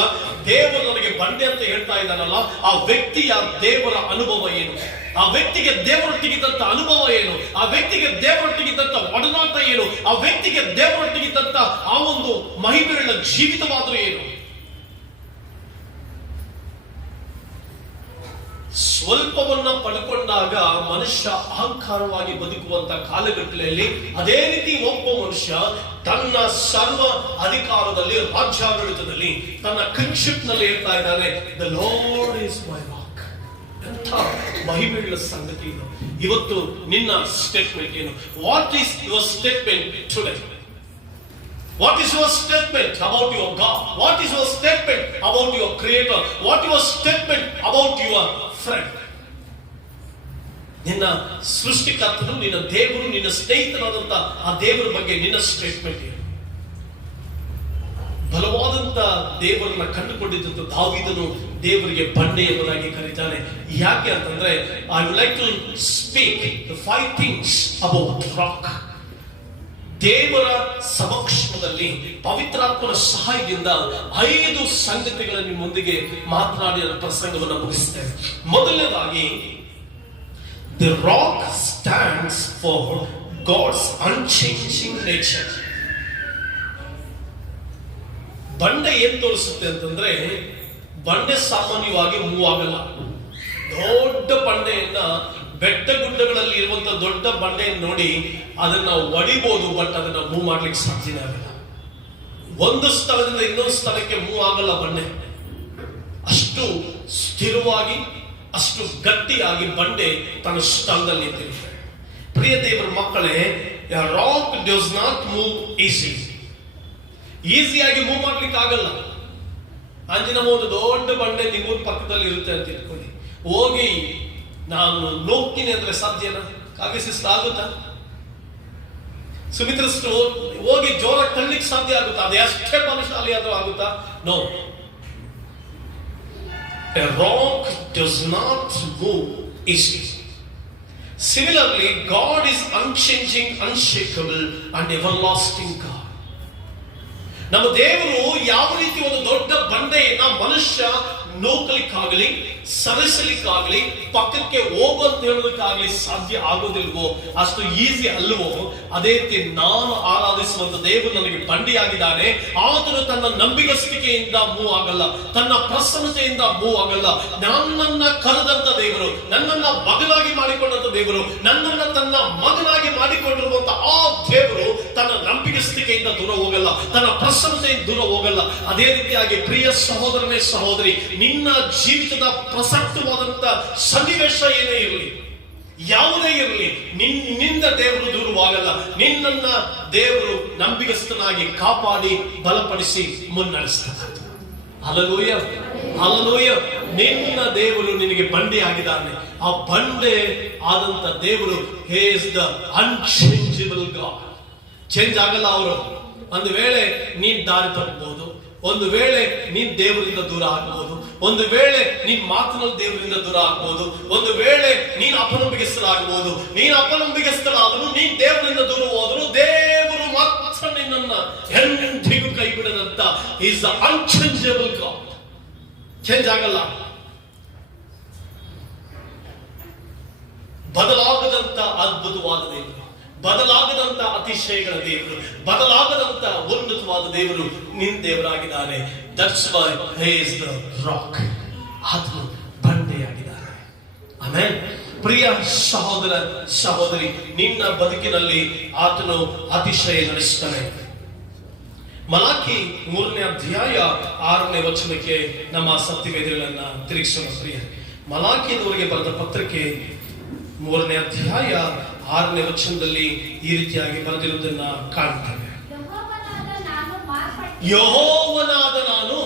ದೇವರು ನನಗೆ ಬಂಡೆ ಅಂತ ಹೇಳ್ತಾ ಇದ್ದಾನಲ್ಲ, ಆ ವ್ಯಕ್ತಿಯ ದೇವರ ಅನುಭವ ಏನು? ಆ ವ್ಯಕ್ತಿಗೆ ದೇವರೊಟ್ಟಿಗಿದ್ದಂತ ಅನುಭವ ಏನು? ಆ ವ್ಯಕ್ತಿಗೆ ದೇವರೊಟ್ಟಿಗಿದ್ದಂತ ಒಡನಾಟ ಏನು? ಆ ವ್ಯಕ್ತಿಗೆ ದೇವರೊಟ್ಟಿಗಿದ್ದಂತ ಆ ಒಂದು ಮಹಿಮೆಗಳ ಜೀವಿತವಾದರೂ ಏನು? ಸ್ವಲ್ಪವನ್ನ ಪಡ್ಕೊಂಡಾಗ ಮನುಷ್ಯ ಅಹಂಕಾರವಾಗಿ ಬದುಕುವಂತ ಕಾಲಘಟ್ಟದಲ್ಲಿ, ಅದೇ ರೀತಿ ಒಬ್ಬ ಮನುಷ್ಯ ತನ್ನ ಸರ್ವ ಅಧಿಕಾರದಲ್ಲಿ, ರಾಜ್ಯಾಡಳಿತದಲ್ಲಿ, ತನ್ನ ಕಿಂಗ್ಶಿಪ್ ನಲ್ಲಿ ಹೇಳ್ತಾ ಇದ್ದಾನೆ, the lord is my rock. ಎಂಥ ಮಹಿಮೆಗಳ ಸಂಗತಿ ಇದು. ಇವತ್ತು ನಿನ್ನ ಸ್ಟೇಟ್ಮೆಂಟ್ ಏನು? What is your statement today? What is your statement about your God? What is your statement about your Creator? What is your statement about your friend? ನಿನ್ನ ಸೃಷ್ಟಿಕರ್ತನು, ನಿನ್ನ ದೇವರು, ನಿನ್ನ ಸ್ನೇಹಿತನಾದಂತ ಆ ದೇವರ ಬಗ್ಗೆ ನಿನ್ನ ಸ್ಟೇಟ್ಮೆಂಟ್ ಏನು? ಬಲವಾದಂತ ದೇವರನ್ನ ಕಂಡುಕೊಂಡಿದ್ದಂತ ದಾವೀದನು ದೇವರಿಗೆ ಬಂಡೆ ಎಂಬುದಾಗಿ ಕರೀತಾನೆ. ಯಾಕೆ ಅಂತಂದ್ರೆ, I would like to speak the 5 things about rock. ದೇವರ ಸಮಕ್ಷಮದಲ್ಲಿ ಪವಿತ್ರಾತ್ಮನ ಸಹಾಯದಿಂದ 5 ಸಂಗತಿಗಳನ್ನು ನಿಮ್ಮೊಂದಿಗೆ ಮಾತನಾಡಿ ಪ್ರಸಂಗವನ್ನು ಮುಗಿಸ್ತೇವೆ. ಮೊದಲನೇದಾಗಿ, the rock stands for God's unchanging nature. ಬಂಡೆ ಏನ್ ತೋರಿಸುತ್ತೆ ಅಂತಂದ್ರೆ, ಬಂಡೆ ಸಾಮಾನ್ಯವಾಗಿ ಮೂವ್ ಆಗಲ್ಲ. ದೊಡ್ಡ ಬಂಡೆಯನ್ನ, ಬೆಟ್ಟ ಗುಡ್ಡಗಳಲ್ಲಿ ಇರುವಂತ ದೊಡ್ಡ ಬಂಡೆಯನ್ನು ನೋಡಿ ಅದನ್ನ ಒಡಿಬಹುದು, ಬಟ್ ಅದನ್ನ ಮೂವ್ ಮಾಡ್ಲಿಕ್ಕೆ ಸಾಧ್ಯನೇ ಆಗಲ್ಲ. ಒಂದು ಸ್ಥಳದಿಂದ ಇನ್ನೊಂದು ಸ್ಥಳಕ್ಕೆ ಮೂವ್ ಆಗಲ್ಲ ಬಂಡೆ. ಅಷ್ಟು ಸ್ಥಿರವಾಗಿ, ಅಷ್ಟು ಗಟ್ಟಿಯಾಗಿ ಬಂಡೆ ತನ್ನ ಸ್ಥಳದಲ್ಲಿ ನಿಂತಿರುತ್ತೆ. ಪ್ರಿಯ ದೇವರ ಮಕ್ಕಳೇ, ರಾಕ್ ಡಸ್ ನಾಟ್ ಮೂವ್ ಈಸಿಯಾಗಿ ಮೂವ್ ಮಾಡ್ಲಿಕ್ಕೆ ಆಗಲ್ಲ. ಅಂಜಿನ ಒಂದು ದೊಡ್ಡ ಬಂಡೆ ನಿಮ್ಮೂರ ಪಕ್ಕದಲ್ಲಿ ಇರುತ್ತೆ ಅಂತ ಇಟ್ಕೊಳ್ಳಿ, ಹೋಗಿ ನಾನು ನೋಡ್ತೀನಿ ಅಂದ್ರೆ ಸಾಧ್ಯನಾ? ಕಾಗಿಸಿಷ್ಟ ಆಗುತ್ತಾ? ಸುಮಿತ್ರಷ್ಟು ಹೋಗಿ ಜೋರ ತಳ್ಳಿಕ್ಕೆ ಸಾಧ್ಯ ಆಗುತ್ತಾ? ಅದು ಎಷ್ಟೇ ಬಲಶಾಲಿ ಆದ್ರೂ ಆಗುತ್ತಾ? No. A rock does not move easily. Similarly, God is unchanging, unshakable and everlasting God. ನಮ್ಮ ದೇವರು ಯಾವ ರೀತಿ ಒಂದು ದೊಡ್ಡ ಬಂಡೆಯನ್ನ ಮನುಷ್ಯ ನೂಕಲಿಕ್ಕಾಗಲಿ, ಸರಿಸಲಿಕ್ಕಾಗಲಿ, ಪಕ್ಕಕ್ಕೆ ಹೋಗುವಂತ ಹೇಳೋದಕ್ಕಾಗಲಿ ಸಾಧ್ಯ ಆಗೋದಿಲ್ವೋ, ಅಷ್ಟು ಈಸಿ ಅಲ್ವೋ, ಅದೇ ರೀತಿ ನಾನು ಆರಾಧಿಸುವಂತ ದೇವರು ನನಗೆ ಬಂಡೆಯಾಗಿದ್ದಾನೆ. ಆತನು ತನ್ನ ನಂಬಿಗಸ್ತಿಕೆಯಿಂದ ಮೂವ್ ಆಗಲ್ಲ, ತನ್ನ ಪ್ರಸನ್ನತೆಯಿಂದ ಮೂವ್ ಆಗಲ್ಲ. ನನ್ನನ್ನ ಕರೆದಂತ ದೇವರು, ನನ್ನನ್ನ ಮಗನಾಗಿ ಮಾಡಿಕೊಂಡಂತ ದೇವರು, ನನ್ನನ್ನ ತನ್ನ ಮಗನಾಗಿ ಮಾಡಿಕೊಂಡಿರುವಂತ ಆ ದೇವರು ತನ್ನ ನಂಬಿಗಸ್ತಿಕೆಯಿಂದ ದೂರ ಹೋಗಲ್ಲ, ತನ್ನ ಪ್ರಸನ್ನತೆಯಿಂದ ದೂರ ಹೋಗಲ್ಲ. ಅದೇ ರೀತಿಯಾಗಿ ಪ್ರಿಯ ಸಹೋದರನೇ, ಸಹೋದರಿ, ನಿನ್ನ ಜೀವಿತದ ಪ್ರಸಕ್ತವಾದಂತ ಸನ್ನಿವೇಶ ಏನೇ ಇರಲಿ, ಯಾವುದೇ ಇರಲಿ, ನಿನ್ನಿಂದ ದೇವರು ದೂರವಾಗಲ್ಲ. ನಿನ್ನನ್ನ ದೇವರು ನಂಬಿಗಸ್ತನಾಗಿ ಕಾಪಾಡಿ ಬಲಪಡಿಸಿ ಮುನ್ನಡೆಸ್ತಾನೆ. Hallelujah, hallelujah. ನಿನ್ನ ದೇವರು ನಿನಗೆ ಬಂಡೆ ಆಗಿದ್ದಾನೆ. ಆ ಬಂಡೆ ಆದಂತ ದೇವರು he is the unchangeable God. Change ಆಗಲ್ಲ ಅವರು. ಒಂದು ವೇಳೆ ನೀನ್ ದಾರಿ ತಪ್ಪಬಹುದು, ಒಂದು ವೇಳೆ ನೀನ್ ದೇವರಿಂದ ದೂರ ಆಗಬಹುದು, ಒಂದು ವೇಳೆ ನೀನ್ ಮಾತಿನಲ್ಲಿ ದೇವರಿಂದ ದೂರ ಆಗಬಹುದು, ಒಂದು ವೇಳೆ ನೀನ್ ಅಪನಂಬಿಕೆಸ್ಥರಾಗಬಹುದು. ನೀನ್ ಅಪನಂಬಿಕೆಸ್ಥರಾದರೂ, ನೀನ್ ದೇವರಿಂದ ದೂರ ಹೋದರೂ ದೇವರು ಮಾತ್ರ ನಿನ್ನನ್ನ ಎಂದಿಗೂ ಕೈ ಬಿಡದಂತ is the unchangeable God. Change ಆಗಲ್ಲ. ಬದಲಾಗದಂತ ಅದ್ಭುತವಾದ ದೇವರು, ಬದಲಾಗದಂತ ಅತಿಶಯಗಳ ದೇವರು, ಬದಲಾಗದಂತ ಉನ್ನತವಾದ ದೇವರು ನಿನ್ನ ದೇವರಾಗಿದ್ದಾನೆ. That's why he is the rock. ಆತನು ಬಂಡೆಯಾಗಿದ್ದಾನೆ. ಆಮೆನ್. ಪ್ರಿಯ ಸಹೋದರ ಸಹೋದರಿ, ನಿನ್ನ ಬದುಕಿನಲ್ಲಿ ಆತನು ಅತಿಶಯ ನಡೆಸ್ತಾನೆ. ಮಲಾಕಿ 3ನೇ ಅಧ್ಯಾಯ 6ನೇ ವಚನಕ್ಕೆ ನಮ್ಮ ಸತ್ಯವೇದಗಳನ್ನ ತಿರುಗಿಸೋಣ. ಪ್ರಿಯ, ಮಲಾಕಿಯವರಿಗೆ ಬರೆದ ಪತ್ರಕ್ಕೆ 3ನೇ ಅಧ್ಯಾಯ 6ನೇ ವಚನದಲ್ಲಿ ಈ ರೀತಿಯಾಗಿ ಬರೆದಿರುವುದನ್ನ ಕಾಣ್ತೇವೆ. ಯೆಹೋವನಾದ ನಾನು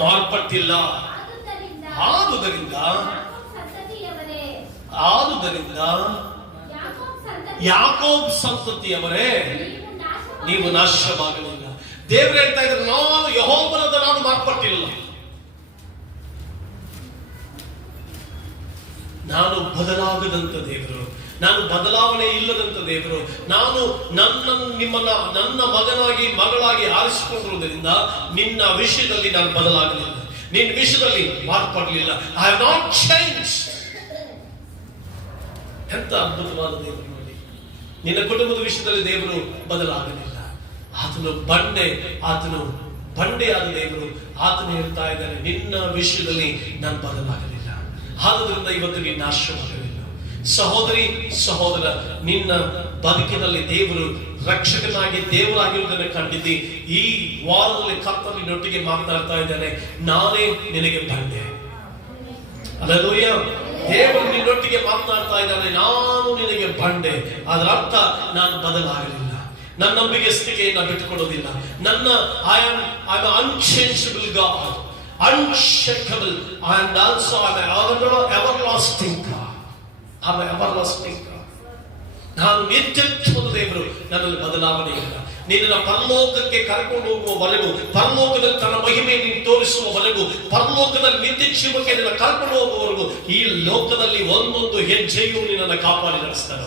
ಮಾರ್ಪಟ್ಟಿಲ್ಲ. ಆದುದರಿಂದ ಯಾಕೋಬ್ ಸಂತತಿಯವರೇ ನೀವು ನಾಶವಾಗಲಿಲ್ಲ. ದೇವರು ಹೇಳ್ತಾ ಇದ್ದಾರೆ, ನಾನು ಯೆಹೋವನಾದ ನಾನು ಮಾರ್ಪಟ್ಟಿಲ್ಲ. ನಾನು ಬದಲಾಗದಂತ ದೇವರು, ನಾನು ಬದಲಾವಣೆ ಇಲ್ಲದಂತ ದೇವರು. ನಾನು ನನ್ನ ಮಗನಾಗಿ ಮಗಳಾಗಿ ಆರಿಸಿಕೊಂಡಿರುವುದರಿಂದ ನಿನ್ನ ವಿಷಯದಲ್ಲಿ ನಾನು ಬದಲಾಗಲಿಲ್ಲ, ನಿನ್ನ ವಿಷಯದಲ್ಲಿ ಮಾರ್ಪಡಲಿಲ್ಲ. I have not changed. ಎಂತ ಅದ್ಭುತವಾದ ದೇವರು ನೋಡಿ. ನಿನ್ನ ಕುಟುಂಬದ ವಿಷಯದಲ್ಲಿ ದೇವರು ಬದಲಾಗಲಿಲ್ಲ. ಆತನು ಬಂಡೆಯಾದ ದೇವರು. ಆತನು ಹೇಳ್ತಾ ಇದ್ದಾನೆ, ನಿನ್ನ ವಿಷಯದಲ್ಲಿ ನಾನು ಬದಲಾಗಲಿಲ್ಲ. ಆದುದರಿಂದ ಇವತ್ತು ನೀನು ನಾಶವಾಗಲಿಲ್ಲ. ಸಹೋದರಿ ಸಹೋದರ, ನಿನ್ನ ಬದುಕಿನಲ್ಲಿ ದೇವರು ರಕ್ಷಕನಾಗಿ ದೇವರಾಗಿರುವುದನ್ನು ಕಂಡಿದ್ದಿ. ಈ ವಾರದಲ್ಲಿ ಕರ್ತನು ನಿನ್ನೊಟ್ಟಿಗೆ ಮಾತನಾಡ್ತಾ ಇದ್ದಾನೆ, ನಾನೇ ನಿನಗೆ ಬಂಡೆ. ಹಲ್ಲೆಲೂಯಾ. ದೇವರು ನಿನ್ನೊಟ್ಟಿಗೆ ಮಾತನಾಡ್ತಾ ಇದ್ದಾನೆ, ನಾನು ನಿನಗೆ ಬಂಡೆ. ಅದರ ಅರ್ಥ ನಾನು ಬದಲಾಗಲಿಲ್ಲ, ನನ್ನ ನಂಬಿಕೆಸ್ತಿಕೆಯನ್ನು ಬಿಟ್ಟುಕೊಡೋದಿಲ್ಲ. ನನ್ನ I am unchangeable God, unshakable, and also I'm an everlasting God. I'm an everlasting God. ನಾನು ನಿತ್ಯತ್ವದ ದೇವರು, ನನ್ನಲ್ಲಿ ಬದಲಾವಣೆ ಇಲ್ಲ. ನಿನ್ನ ಪರಲೋಕಕ್ಕೆ ಕರ್ಕೊಂಡು ಹೋಗುವವರೆಗೂ, ಪರಲೋಕದಲ್ಲಿ ತನ್ನ ಮಹಿಮೆ ನೀನು ತೋರಿಸುವವರೆಗೂ, ಪರಲೋಕದಲ್ಲಿ ನಿತ್ಯ ಜೀವಕ್ಕೆ ನಿನ್ನ ಕರ್ಕೊಂಡು ಹೋಗುವವರೆಗೂ ಈ ಲೋಕದಲ್ಲಿ ಒಂದೊಂದು ಹೆಜ್ಜೆಯೂ ನಿನ್ನನ್ನು ಕಾಪಾಡಿ ನಡೆಸ್ತಾರೆ.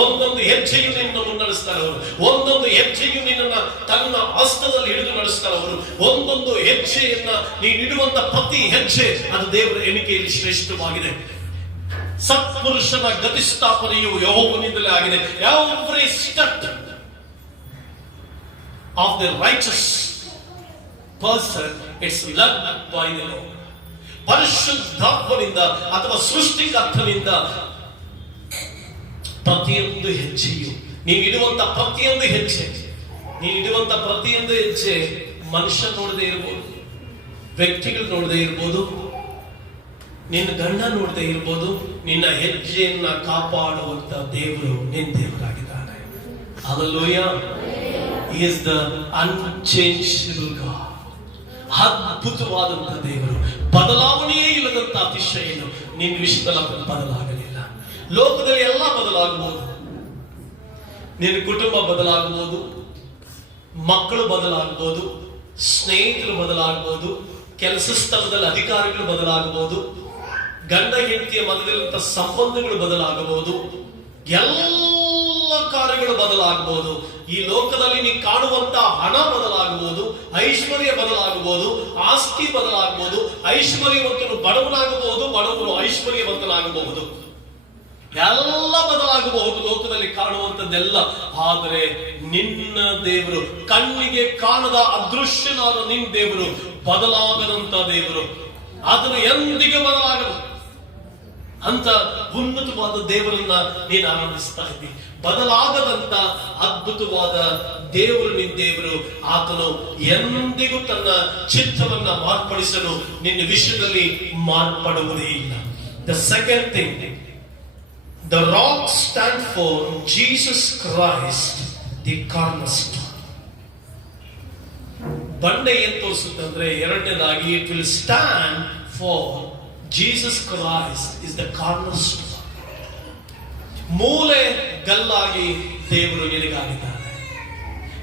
ಒಂದೊಂದು ಹೆಜ್ಜೆಯು ನಿನ್ನ ಮುನ್ನಡೆಸ್ತಾರೆ ಅವರು. ಒಂದೊಂದು ಹೆಜ್ಜೆಯು ನಿನ್ನ ತನ್ನ ಹಸ್ತದಲ್ಲಿ ಹಿಡಿದು ನಡೆಸ್ತಾರೆ ಅವರು. ಒಂದೊಂದು ಹೆಜ್ಜೆಯನ್ನ ನೀನಿಡುವಂತ ಪ್ರತಿ ಹೆಜ್ಜೆ ಅದು ದೇವರ ಎಣಿಕೆಯಲ್ಲಿ ಶ್ರೇಷ್ಠವಾಗಿದೆ. ಸತ್ಪುರುಷನ ಗತಿಸ್ಥಾಪನೆಯು ಯೆಹೋವನಿಂದಲೇ ಆಗಿದೆ. Every step of the righteous person it's loved by the lord. ಪರಿಶುದ್ಧಾತ್ಮನಿಂದ ಅಥವಾ ಸೃಷ್ಟಿಕರ್ತನಿಂದ ಪ್ರತಿಯೊಂದು ಹೆಜ್ಜೆಯು, ನೀನಿಡುವಂತ ಪ್ರತಿಯೊಂದು ಹೆಜ್ಜೆ ಮನುಷ್ಯ ನೋಡದೆ ಇರ್ಬೋದು, ವ್ಯಕ್ತಿಗಳು ನೋಡದೆ ಇರ್ಬೋದು, ನಿನ್ನ ಗಂಡ ನೋಡದೆ ಇರ್ಬೋದು, ನಿನ್ನ ಹೆಜ್ಜೆಯನ್ನ ಕಾಪಾಡುವಂತ ದೇವರು ನಿನ್ನ ದೇವರಾಗಿದ್ದಾನೆ. Hallelujah. He is the unchangeable God. ಅದ್ಭುತವಾದಂತ ದೇವರು, ಬದಲಾವಣೆಯೇ ಇಲ್ಲದಂತ ಅತಿಶಯನು ನಿನ್ನ ವಿಷಯದಲ್ಲಿ ಬದಲಾಗಲಿಲ್ಲ. ಲೋಕದಲ್ಲಿ ಎಲ್ಲ ಬದಲಾಗಬಹುದು. ನಿನ್ನ ಕುಟುಂಬ ಬದಲಾಗಬಹುದು, ಮಕ್ಕಳು ಬದಲಾಗಬಹುದು, ಸ್ನೇಹಿತರು ಬದಲಾಗಬಹುದು, ಕೆಲಸ ಸ್ಥಳದಲ್ಲಿ ಅಧಿಕಾರಿಗಳು ಬದಲಾಗಬಹುದು, ಗಂಡ ಹೆಂಡತಿಯ ಮಧ್ಯದಲ್ಲಿರುವಂತ ಸಂಬಂಧಗಳು ಬದಲಾಗಬಹುದು, ಎಲ್ಲ ಕಾರ್ಯಗಳು ಬದಲಾಗಬಹುದು. ಈ ಲೋಕದಲ್ಲಿ ನೀ ಕಾಣುವಂತ ಹಣ ಬದಲಾಗಬಹುದು, ಐಶ್ವರ್ಯ ಬದಲಾಗಬಹುದು, ಆಸ್ತಿ ಬದಲಾಗಬಹುದು, ಐಶ್ವರ್ಯವಂತನು ಬಡವನಾಗಬಹುದು, ಬಡವನು ಐಶ್ವರ್ಯವಂತನಾಗಬಹುದು, ಎಲ್ಲ ಬದಲಾಗಬಹುದು ಲೋಕದಲ್ಲಿ ಕಾಣುವಂತದ್ದೆಲ್ಲ. ಆದರೆ ನಿನ್ನ ದೇವರು, ಕಣ್ಣಿಗೆ ಕಾಣದ ಅದೃಶ್ಯನಾದ ನಿನ್ನ ದೇವರು ಬದಲಾಗದಂತ ದೇವರು. ಅದನ್ನು ಎಂದಿಗೂ ಬದಲಾಗದು. ಅಂತ ಉನ್ನತವಾದ ದೇವರನ್ನ ನೀನು ಆನಂದಿಸ್ತಾ ಇದ್ದಿ. ಬದಲಾಗದಂತ ಅದ್ಭುತವಾದ ದೇವರು ನಿನ್ನ ದೇವರು. ಆತನು ಎಂದಿಗೂ ತನ್ನ ಚಿತ್ತವನ್ನ ಮಾರ್ಪಡಿಸಲು ನಿನ್ನ ವಿಷಯದಲ್ಲಿ ಮಾರ್ಪಡುವುದೇ ಇಲ್ಲ. The second thing, The rock stands for Jesus Christ, the cornerstone. ಬಂಡೆ ಏನ್ ತೋರಿಸುತ್ತೆ ಅಂದ್ರೆ, ಎರಡನೇದಾಗಿ it will stand for Jesus Christ is the cornerstone. ಮೂಲೆ ಗಲ್ಲಾಗಿ ದೇವರು ನಿನಗಾಗಿದ್ದಾನೆ.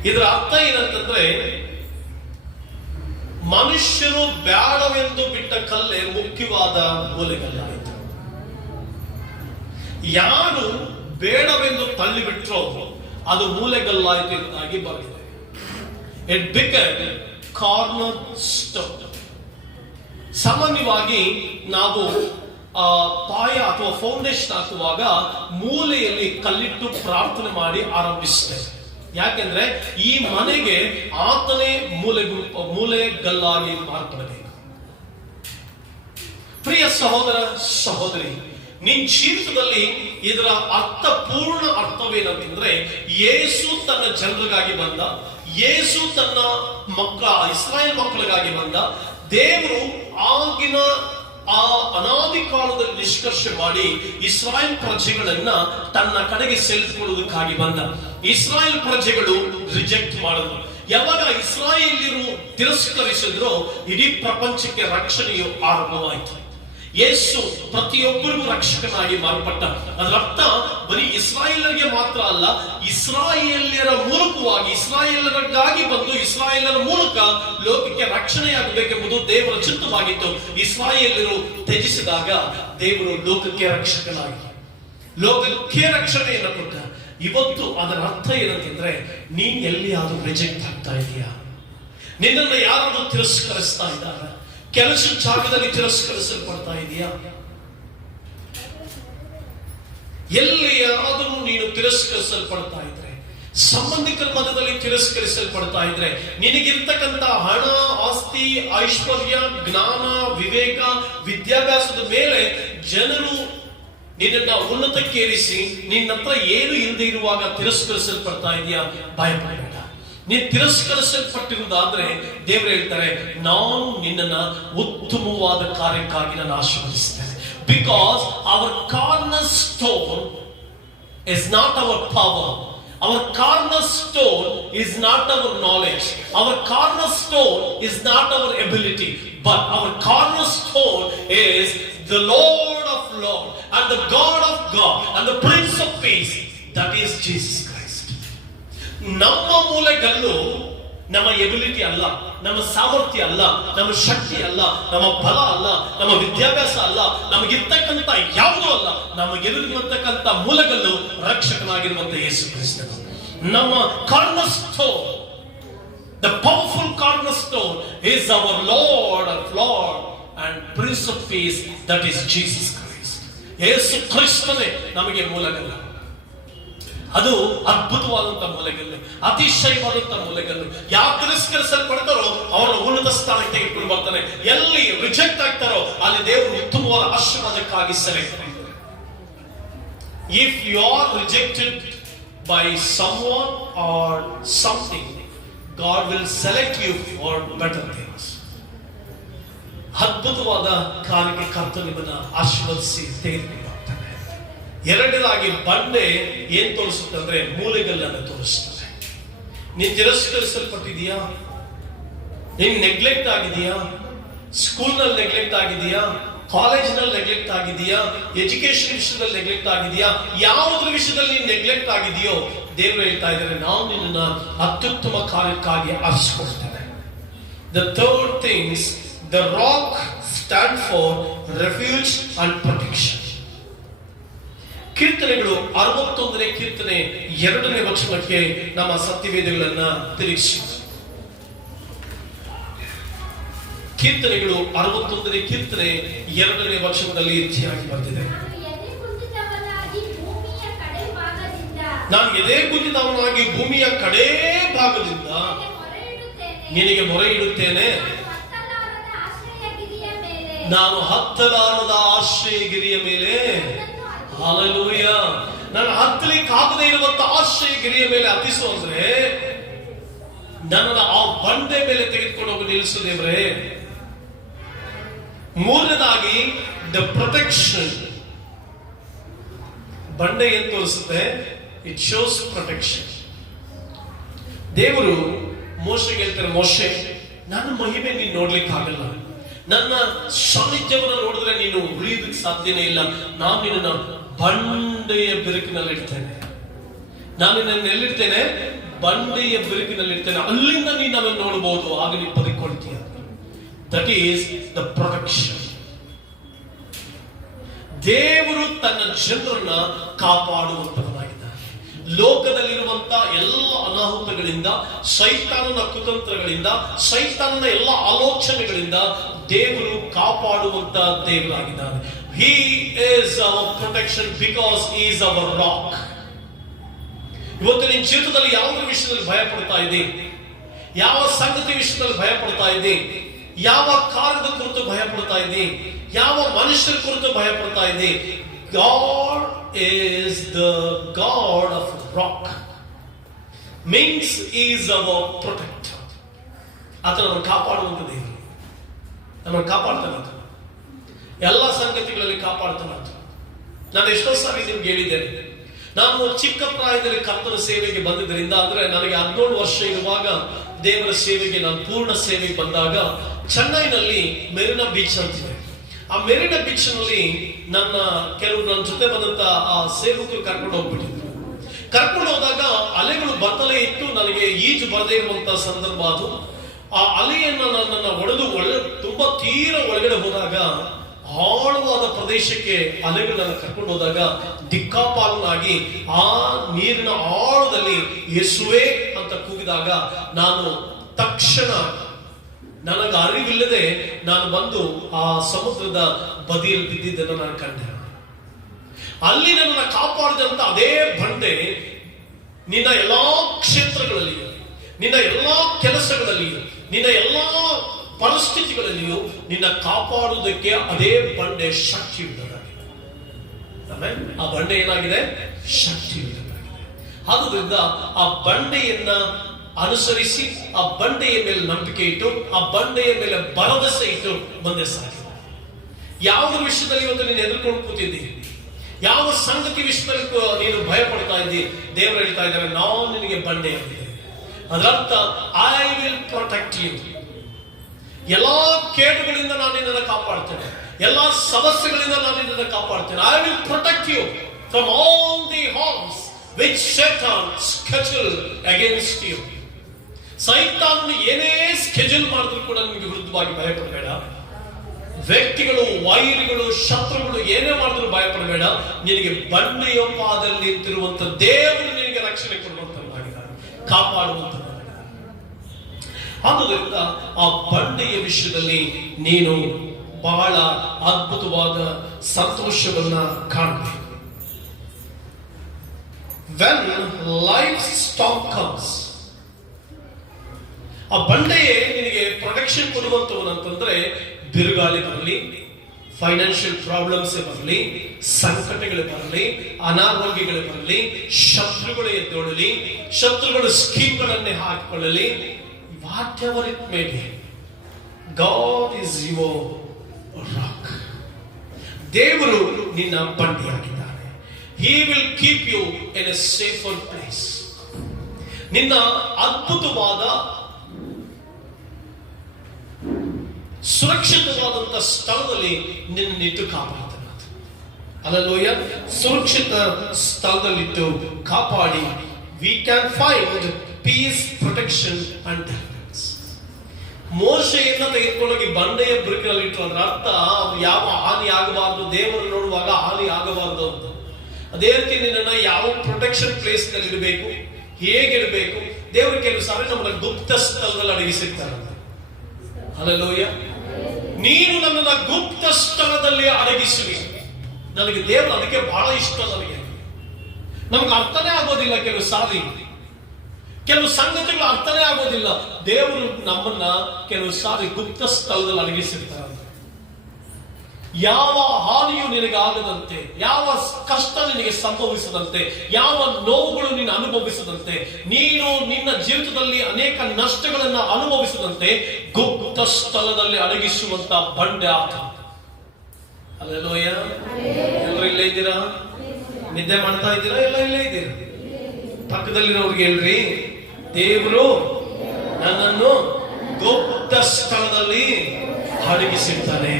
ಇದರ ಅರ್ಥ ಏನಂತಂದ್ರೆ, ಮನುಷ್ಯರು ಬೇಡವೆಂದು ಬಿಟ್ಟ ಕಲ್ಲೇ ಮುಖ್ಯವಾದ ಮೂಲೆಗಲ್ಲಾಯಿತು. ಯಾರು ಬೇಡವೆಂದು ತಳ್ಳಿಬಿಟ್ರೋ ಅದು ಮೂಲೆಗಲ್ಲಾಯಿತು ಎಂಬುದಾಗಿ ಬರೆದಿದೆ. It become corner stone. ಸಾಮಾನ್ಯವಾಗಿ ನಾವು ಪಾಯ ಅಥವಾ ಫೌಂಡೇಶನ್ ಹಾಕುವಾಗ ಮೂಲೆಯಲ್ಲಿ ಕಲ್ಲಿಟ್ಟು ಪ್ರಾರ್ಥನೆ ಮಾಡಿ ಆರಂಭಿಸ್ತೇವೆ. ಯಾಕೆಂದ್ರೆ ಈ ಮನೆಗೆ ಆತನೇ ಮೂಲೆಗಲ್ಲಾಗಿ ಮಾರ್ಪಡಬೇಕು. ಪ್ರಿಯ ಸಹೋದರ ಸಹೋದರಿ, ನಿನ್ ಜೀವಿತದಲ್ಲಿ ಇದರ ಪೂರ್ಣ ಅರ್ಥವೇನಂತಂದ್ರೆ, ಯೇಸು ತನ್ನ ಜನರಿಗಾಗಿ ಬಂದ, ಯೇಸು ತನ್ನ ಇಸ್ರಾಯೇಲ್ ಮಕ್ಕಳಿಗಾಗಿ ಬಂದ. ದೇವರು ಆಗಿನ ಆ ಅನಾದಿ ಕಾಲದಲ್ಲಿ ನಿಷ್ಕರ್ಷೆ ಮಾಡಿ ಇಸ್ರಾಯೇಲ್ ಪ್ರಜೆಗಳನ್ನ ತನ್ನ ಕಡೆಗೆ ಸೆಳೆದುಕೊಳ್ಳುವುದಕ್ಕಾಗಿ ಬಂದ. ಇಸ್ರಾಯೇಲ್ ಪ್ರಜೆಗಳು ರಿಜೆಕ್ಟ್ ಮಾಡಿದ್ರು. ಯಾವಾಗ ಇಸ್ರಾಯೇಲ್ಯರು ತಿರಸ್ಕರಿಸಿದ್ರು, ಇಡೀ ಪ್ರಪಂಚಕ್ಕೆ ರಕ್ಷಣೆಯು ಆರಂಭವಾಯಿತು. ಯೇಸು ಪ್ರತಿಯೊಬ್ಬರಿಗೂ ರಕ್ಷಕನಾಗಿ ಮಾರ್ಪಟ್ಟ. ಅದರ ಅರ್ಥ ಬರೀ ಇಸ್ರಾಯೇಲರಿಗೆ ಮಾತ್ರ ಅಲ್ಲ, ಇಸ್ರಾಯೇಲ್ಯರ ಮೂಲಕವಾಗಿ, ಇಸ್ರಾಯೇಲರಿಗಾಗಿ ಬಂದು ಇಸ್ರಾಯೇಲರ ಮೂಲಕ ಲೋಕಕ್ಕೆ ರಕ್ಷಣೆಯಾಗಬೇಕೆಂಬುದು ದೇವರ ಚಿತ್ತವಾಗಿತ್ತು. ಇಸ್ರಾಯೇಲ್ಯರು ತ್ಯಜಿಸಿದಾಗ ದೇವರು ಲೋಕಕ್ಕೆ ರಕ್ಷಕನಾಗಿ ಲೋಕಕ್ಕೆ ರಕ್ಷಣೆಯನ್ನು ಕೊಟ್ಟ. ಇವತ್ತು ಅದರ ಅರ್ಥ ಏನಂತಂದ್ರೆ, ನೀನ್ ಎಲ್ಲಿಯಾದ್ರೂ ರಿಜೆಕ್ಟ್ ಆಗ್ತಾ ಇದೆಯಾ? ನಿನ್ನನ್ನು ಯಾರಾದ್ರೂ ತಿರಸ್ಕರಿಸ್ತಾ ಇದ್ದಾರೆ? ಕೆಲಸ ಜಾಗದಲ್ಲಿ ತಿರಸ್ಕರಿಸಲ್ಪಡ್ತಾ ಇದೆಯಾ? ಎಲ್ಲಿಯಾದರೂ ನೀನು ತಿರಸ್ಕರಿಸಲ್ಪಡ್ತಾ ಇದ್ರೆ, ಸಂಬಂಧಿಕರ ಮಧ್ಯದಲ್ಲಿ ತಿರಸ್ಕರಿಸಲ್ಪಡ್ತಾ ಇದ್ರೆ, ನಿನಗಿರ್ತಕ್ಕಂಥ ಹಣ, ಆಸ್ತಿ, ಐಶ್ವರ್ಯ, ಜ್ಞಾನ, ವಿವೇಕ, ವಿದ್ಯಾಭ್ಯಾಸದ ಮೇಲೆ ಜನರು ನಿನ್ನನ್ನ ಉನ್ನತಕ್ಕೇರಿಸಿ ನಿನ್ನ ಹತ್ರ ಏನು ಇಲ್ಲದೆ ಇರುವಾಗ ತಿರಸ್ಕರಿಸಲ್ಪಡ್ತಾ ಇದೆಯಾ? ಭಯಪಡಬೇಡ. ನೀನು ತಿರಸ್ಕರಿಸಲ್ಪಟ್ಟಿರುವುದಾದ್ರೆ ದೇವರು ಹೇಳ್ತಾರೆ, ನಾನು ನಿನ್ನನ್ನ ಉತ್ತಮವಾದ ಕಾರ್ಯಕ್ಕಾಗಿ ನಾನು ಆಶೀರ್ವದಿಸ್ತೇನೆ. Because our corner stone is not our power, our corner stone is not our knowledge, our corner stone is not our ability, but our corner stone is the lord of lord and the God of God and the prince of peace, that is Jesus Christ. ನಮ್ಮ ಮೂಲೆಗಲ್ಲು ನಮ್ಮ ability ಅಲ್ಲ, ನಮ್ಮ ಸಾಮರ್ಥ್ಯ ಅಲ್ಲ, ನಮ್ಮ ಶಕ್ತಿ ಅಲ್ಲ, ನಮ್ಮ ಬಲ ಅಲ್ಲ, ನಮ್ಮ ವಿದ್ಯಾಭ್ಯಾಸ ಅಲ್ಲ, ನಮಗಿರ್ತಕ್ಕಂಥ ಯಾವುದೂ ಅಲ್ಲ. ನಮಗೆಲ್ಲಿರ್ತಕ್ಕಂಥ ಮೂಲೆಗಲ್ಲು ರಕ್ಷಕನಾಗಿರುವಂತ ಯೇಸು ಕ್ರಿಸ್ತನು. ನಮ್ಮ corner stone, the powerful corner stone is our lord of lord and prince of peace, that is Jesus Christ. ಯೇಸು ಕ್ರಿಸ್ತನೇ ನಮಗೆ ಮೂಲೆಗಲ್ಲು. ಅದು ಅದ್ಭುತವಾದಂತ ಮೂಲೆಗಲ್ಲು, ಅತಿಶಯವಾದಂತ ಮೂಲೆಗಲ್ಲು. ಯಾವ ತಿರಸ್ಕರಿಸಲ್ಪಡ್ತಾರೋ ಅವರನ್ನು ಉನ್ನತ ಸ್ಥಾನಕ್ಕೆ ತೆಗೆದುಕೊಂಡು ಬರ್ತಾನೆ. ಎಲ್ಲಿ ರಿಜೆಕ್ಟ್ ಆಗ್ತಾರೋ ಅಲ್ಲಿ ದೇವರು ಉತ್ತಮವಾದ ಆಶೀರ್ವಾದಕ್ಕಾಗಿ ಸೆಲೆಕ್ಟ್ ಮಾಡ್ತಾರೆ. If you are rejected by someone or something, God will select you for better things. ಅದ್ಭುತವಾದ ಕಾರ್ಯಕ್ಕೆ ಕರ್ತನು ನಿಮ್ಮನ್ನ ಆಶೀರ್ವದಿಸಿ ತೆಗೆದುಕೊಂಡು ಹೋಗ್ತಾನೆ. ಎರಡನೇದಾಗಿ ಬಂಡೆ ಏನ್ ತೋರಿಸುತ್ತೆ ಅಂದ್ರೆ ಮೂಲೆಗಲ್ಲನ್ನು ತೋರಿಸ್ತದೆ. ನೀನ್ ತಿರಸ್ಕರಿಸಲ್ಪಟ್ಟಿದೀಯಾ? ನೀನ್ ನೆಗ್ಲೆಕ್ಟ್ ಆಗಿದೆಯಾ? ಸ್ಕೂಲ್ನಲ್ಲಿ ನೆಗ್ಲೆಕ್ಟ್ ಆಗಿದೆಯಾ? ಕಾಲೇಜಿನಲ್ಲಿ ನೆಗ್ಲೆಕ್ಟ್ ಆಗಿದೆಯಾ? ಎಜುಕೇಶನ್ ವಿಷಯದಲ್ಲಿ ನೆಗ್ಲೆಕ್ಟ್ ಆಗಿದೆಯಾ? ಯಾವುದ್ರ ವಿಷಯದಲ್ಲಿ ನೀನ್ ನೆಗ್ಲೆಕ್ಟ್ ಆಗಿದೆಯೋ ದೇವರು ಹೇಳ್ತಾ ಇದ್ದಾರೆ, ನಾವು ನಿನ್ನ ಅತ್ಯುತ್ತಮ ಕಾರ್ಯಕ್ಕಾಗಿ ಆರಿಸಿಕೊಳ್ತೇನೆ. The third things, the rock stand for refuge and protection. ಕೀರ್ತನೆಗಳು 61ನೇ ಕೀರ್ತನೆ 2ನೇ ವಚನಕ್ಕೆ ನಮ್ಮ ಸತ್ಯವೇದಗಳನ್ನ ತಿರುಗಿಸಿ. ಕೀರ್ತನೆಗಳು 61ನೇ ಕೀರ್ತನೆ 2ನೇ ವಚನದಲ್ಲಿ ರೀತಿಯಾಗಿ ಬರ್ತಿದೆ, ನಾನು ಎದೆ ಕುಂದಿದವನಾಗಿ ಭೂಮಿಯ ಕಡೇ ಭಾಗದಿಂದ ನಿನಗೆ ಮೊರೆ ಇಡುತ್ತೇನೆ. ನಾನು ಹತ್ತಲಾರದ ಆಶ್ರಯಗಿರಿಯ ಮೇಲೆ, ಹಲ್ಲೆಲೂಯ, ನಾನು ಹತ್ತಲಿಕ್ಕಾಗದೇ ಇರುವಂತ ಆಶ್ರಯಗಿರಿಯ ಮೇಲೆ ಹತ್ತಿಸು ಅಂದ್ರೆ ನನ್ನನ್ನು ಆ ಬಂಡೆ ಮೇಲೆ ತೆಗೆದುಕೊಂಡು ಹೋಗಿ ನಿಲ್ಲಿಸು ದೇವರೇ. ಮೂರನೇದಾಗಿ ದ ಪ್ರೊಟೆಕ್ಷನ್, ಬಂಡೆ ಏನ್ ತೋರಿಸುತ್ತೆ? It shows protection. ದೇವರು ಮೋಶೆಗೆ ಹೇಳ್ತಾರೆ, ಮೋಶೆ, ನನ್ನ ಮಹಿಮೆ ನೀನು ನೋಡ್ಲಿಕ್ಕೆ ಆಗಲ್ಲ, ನನ್ನ ಸಾನ್ನಿಧ್ಯವನ್ನು ನೋಡಿದ್ರೆ ನೀನು ಉಳಿಯೋದಕ್ಕೆ ಸಾಧ್ಯನೇ ಇಲ್ಲ. ನಾನು ನಿನ್ನ ಬಂಡೆಯ ಬಿರುಕಿನಲ್ಲಿ ಇಡ್ತೇನೆ. ನಾನು ನಿನ್ನ ಎಲ್ಲಿಡ್ತೇನೆ? ಬಂಡೆಯ ಬಿರುಕಿನಲ್ಲಿ ಇಡ್ತೇನೆ. ಅಲ್ಲಿಂದ ನೀನು ನನ್ನನ್ನು ನೋಡಬಹುದು, ಆಗ ನೀನು ಬದುಕೊಳ್ತೀಯ. That is the protection. ದೇವರು ತನ್ನ ಜನರನ್ನ ಕಾಪಾಡುವಂತವನಾಗಿದ್ದಾನೆ. ಲೋಕದಲ್ಲಿರುವಂತ ಎಲ್ಲ ಅನಾಹುತಗಳಿಂದ, ಸೈತಾನನ ಕುತಂತ್ರಗಳಿಂದ, ಸೈತಾನನ ಎಲ್ಲ ಆಲೋಚನೆಗಳಿಂದ ದೇವರು ಕಾಪಾಡುವಂತ ದೇವರಾಗಿದ್ದಾನೆ. He is our protection because he is our rock. ಇವತ್ತು ನಿನ್ನ ಜೀವಿತದಲ್ಲಿ ಯಾವ ವಿಷಯದಲ್ಲಿ ಭಯ ಪಡ್ತಾ ಇದೆ? ಯಾವ ಸಂಗತಿ ವಿಷಯದಲ್ಲಿ ಭಯ ಪಡ್ತಾ ಇದೆ? ಯಾವ ಕಾರ್ಯದ ಕುರಿತು ಭಯ ಪಡ್ತಾ ಇದೆ? ಯಾವ ಮನುಷ್ಯರ ಕುರಿತು ಭಯ ಪಡ್ತಾ ಇದೆ? God is the God of rock. Means he is our protector. ಆತ ನಮ್ಮನ್ನು ಕಾಪಾಡುವಂತ ದೇವರು, ನಮ್ಮನ್ನು ಕಾಪಾಡ್ತಾನೆ. ಎಲ್ಲ ಸಂಗತಿಗಳಲ್ಲಿ ಕಾಪಾಡ್ತಾನೆ. ನಾನು ಎಷ್ಟೋ ಸಾರಿ ನಿಮ್ಗೆ ಹೇಳಿದ್ದೇನೆ, ನಾನು ಚಿಕ್ಕ ಪ್ರಾಯದಲ್ಲಿ ಕರ್ತನ ಸೇವೆಗೆ ಬಂದಿದ್ದರಿಂದ, ಅಂದ್ರೆ ನನಗೆ 17 ವರ್ಷ ಇರುವಾಗ ದೇವರ ಸೇವೆಗೆ ನಾನು ಪೂರ್ಣ ಸೇವೆಗೆ ಬಂದಾಗ ಚೆನ್ನೈನಲ್ಲಿ ಮೆರಿನಾ ಬೀಚ್ ಅಂತಿದೆ. ಆ ಮೆರಿನಾ ಬೀಚ್ ನಲ್ಲಿ ನನ್ನ ಜೊತೆ ಬಂದಂತ ಆ ಸೇವಕರು ಕರ್ಕೊಂಡು ಹೋಗ್ಬಿಟ್ಟಿದ್ರು. ಕರ್ಕೊಂಡು ಹೋದಾಗ ಅಲೆಗಳು ಬರ್ತಲೇ ಇತ್ತು. ನನಗೆ ಈಜು ಬರದೇ ಇರುವಂತ ಸಂದರ್ಭ ಅದು. ಆ ಅಲೆಯನ್ನ ನನ್ನನ್ನು ಹೊಡೆದು ತುಂಬಾ ತೀರ ಒಳಗಡೆ ಹೋದಾಗ, ಆಳವಾದ ಪ್ರದೇಶಕ್ಕೆ ಅಲೆಗಳನ್ನ ಕರ್ಕೊಂಡು ಹೋದಾಗ ದಿಕ್ಕಾಪಾಲನಾಗಿ ಆ ನೀರಿನ ಆಳದಲ್ಲಿ ಯೇಸುವೆ ಅಂತ ಕೂಗಿದಾಗ ನಾನು ತಕ್ಷಣ ನನಗೆ ಅರಿವಿಲ್ಲದೆ ನಾನು ಬಂದು ಆ ಸಮುದ್ರದ ಬದಿಯಲ್ಲಿ ಬಿದ್ದಿದ್ದನ್ನು ನಾನು ಕಂಡೆ. ಅಲ್ಲಿ ನನ್ನನ್ನು ಕಾಪಾಡಿದಂತ ಅದೇ ಬಂಡೆ ನಿನ್ನ ಎಲ್ಲಾ ಕ್ಷೇತ್ರಗಳಲ್ಲಿಯೂ, ನಿನ್ನ ಎಲ್ಲಾ ಕೆಲಸಗಳಲ್ಲಿಯೂ, ನಿನ್ನ ಎಲ್ಲಾ ಪರಿಸ್ಥಿತಿಗಳಲ್ಲಿಯೂ ನಿನ್ನ ಕಾಪಾಡುವುದಕ್ಕೆ ಅದೇ ಬಂಡೆ ಶಕ್ತಿ ಉಳ್ಳದಾಗಿದೆ. ಆ ಬಂಡೆ ಏನಾಗಿದೆ? ಶಕ್ತಿ ಉಳ್ಳದಾಗಿದೆ. ಆದುದರಿಂದ ಆ ಬಂಡೆಯನ್ನ ಅನುಸರಿಸಿ, ಆ ಬಂಡೆಯ ಮೇಲೆ ನಂಬಿಕೆ ಇಟ್ಟು, ಆ ಬಂಡೆಯ ಮೇಲೆ ಭರವಸೆ ಇಟ್ಟು ಬಂದೆ ಸಾಕು. ಯಾವ ವಿಷಯದಲ್ಲಿ ಇವತ್ತು ನೀನು ಎದುರ್ಕೊಂಡು ಕೂತಿದ್ದೀನಿ? ಯಾವ ಸಂಗತಿ ವಿಷಯದಲ್ಲಿ ನೀನು ಭಯ ಪಡ್ತಾ ಇದ್ದೀ? ದೇವರು ಹೇಳ್ತಾ ಇದ್ದಾರೆ, ನಾನು ನಿನಗೆ ಬಂಡೆ ಆಗಿದೆ. ಅದರರ್ಥ ಐ ವಿಲ್ ಪ್ರೊಟೆಕ್ಟ್ ಯು. ಎಲ್ಲಾ ಕೇಡುಗಳಿಂದ ನಾನು ನಿನ್ನನ್ನು ಕಾಪಾಡ್ತೇನೆ. ಎಲ್ಲಾ ಸಮಸ್ಯೆಗಳಿಂದ ನಾನು ನಿನ್ನನ್ನು ಕಾಪಾಡ್ತೇನೆ. I will protect you from all the harms which Satan schedule against you. ಸೈತಾನನು ಏನೇ ಸ್ಕೆಡ್ಯೂಲ್ ಮಾಡಿದ್ರು ಕೂಡ ನಿಮಗೆ ವಿರುದ್ಧವಾಗಿ ಭಯಪಡಬೇಡ. ವ್ಯಕ್ತಿಗಳು, ವೈರಿಗಳು, ಶತ್ರುಗಳು ಏನೇ ಮಾಡಿದ್ರು ಭಯಪಡಬೇಡ. ನಿನಗೆ ಬಂಡೆಯ ಪಾದದಲ್ಲಿ ನಿಂತಿರುವಂತ ದೇವರು ನಿನಗೆ ರಕ್ಷಣೆ ಕೊಡುವಂತವನಾಗಿದ್ದಾನೆ, ಕಾಪಾಡುವಂತವನಾಗಿದ್ದಾನೆ. ಆದುದರಿಂದ ಆ ಬಂಡೆಯ ವಿಷಯದಲ್ಲಿ ನೀನು ಬಹಳ ಅದ್ಭುತವಾದ ಸಂತೋಷವನ್ನ ಕಾಣಬೇಕು. When life's storm comes, ಆ ಬಂಡೆಯೇ ನಿನಗೆ ಪ್ರೊಟೆಕ್ಷನ್ ಕೊಡುವಂತವನಂತಂದ್ರೆ, ಬಿರುಗಾಳಿ ಬರಲಿ, ಫೈನಾನ್ಷಿಯಲ್ ಪ್ರಾಬ್ಲಮ್ಸ್ ಬರಲಿ, ಸಂಕಟಗಳು ಬರಲಿ, ಅನಾರೋಗ್ಯಗಳು ಬರಲಿ, ಶತ್ರುಗಳು ಎದ್ದೊಳಲಿ, ಶತ್ರುಗಳು ಸ್ಕೀಮ್ಗಳನ್ನೇ ಹಾಕಿಕೊಳ್ಳಲಿ, whatever it may be, God is your rock. ದೇವರು ನಿನ್ನ ಬಂಡೆಯಾಗಿದ್ದಾನೆ. He will keep you in a safer place. ನಿನ್ನ ಅದ್ಭುತವಾದ ಸುರಕ್ಷಿತವಾದಂತ ಸ್ಥಳದಲ್ಲಿ ನಿನ್ನಿಟ್ಟು ಕಾಪಾಡ್ತಾನೆ. ಹಲ್ಲೆಲೂಯಾ. ಸುರಕ್ಷಿತ ಸ್ಥಳದಲ್ಲಿಟ್ಟು ಕಾಪಾಡಿ we can find peace, protection and deliverance. ಮೋಶೆಯನ್ನ ತೆಗೆದುಕೊಂಡೋಗಿ ಬಂಡೆಯ ಬಿರುಕಿನಲ್ಲಿ ಇಟ್ಟರು. ಅದರ ಅರ್ಥ ಯಾವ ಹಾನಿ ಆಗಬಾರದು, ದೇವರು ನೋಡುವಾಗ ಹಾನಿ ಆಗಬಾರದು ಅಂತ. ಅದೇ ರೀತಿ ನಿನ್ನನ್ನ ಯಾವ ಪ್ರೊಟೆಕ್ಷನ್ ಪ್ಲೇಸ್ ನಲ್ಲಿ ಇಡಬೇಕು, ಹೇಗಿಡಬೇಕು. ದೇವರು ಕೆಲವು ಸಾರಿ ನಮ್ಮನ್ನ ಗುಪ್ತ ಸ್ಥಳದಲ್ಲಿ ಅಡಗಿಸಿರ್ತಾರೆ. ಹಲ್ಲೆಲೂಯಾ. ನೀನು ನನ್ನನ್ನ ಗುಪ್ತ ಸ್ಥಳದಲ್ಲಿ ಅಡಗಿಸುವಿ. ನನಗೆ ದೇವರು ಅದಕ್ಕೆ ಬಹಳ ಇಷ್ಟ. ನಮ್ಗೆ ಅರ್ಥನೇ ಆಗೋದಿಲ್ಲ ಕೆಲವು ಸಾರಿ, ಕೆಲವು ಸಂಗತಿಗಳು ಅರ್ಥನೇ ಆಗೋದಿಲ್ಲ. ದೇವರು ನಮ್ಮನ್ನ ಕೆಲವು ಸಾರಿ ಗುಪ್ತ ಸ್ಥಳದಲ್ಲಿ ಅಡಗಿಸಿರ್ತಾರೆ. ಯಾವ ಹಾನಿಯು ನಿನಗೆ ಆಗದಂತೆ, ಯಾವ ಕಷ್ಟ ನಿನಗೆ ಸಂಭವಿಸದಂತೆ, ಯಾವ ನೋವುಗಳು ನೀನು ಅನುಭವಿಸದಂತೆ, ನೀನು ನಿನ್ನ ಜೀವಿತದಲ್ಲಿ ಅನೇಕ ನಷ್ಟಗಳನ್ನು ಅನುಭವಿಸದಂತೆ ಗುಪ್ತ ಸ್ಥಳದಲ್ಲಿ ಅಡಗಿಸುವಂತ ಬಂಡೆ ಆತ. ಹಲ್ಲೆಲೂಯಾ. ಎಲ್ಲರೂ ಇಲ್ಲೇ ಇದ್ದೀರಾ? ನಿದ್ದೆ ಮಾಡ್ತಾ ಇದ್ದೀರಾ? ಎಲ್ಲ ಇಲ್ಲೇ ಇದ್ದೀರಾ? ಪಕ್ಕದಲ್ಲಿರೋರ್ಗೆ ಹೇಳ್ರಿ, ದೇವರು ನನ್ನನ್ನು ಗುಪ್ತ ಸ್ಥಳದಲ್ಲಿ ಅಡಗಿಸಿರ್ತಾನೆ.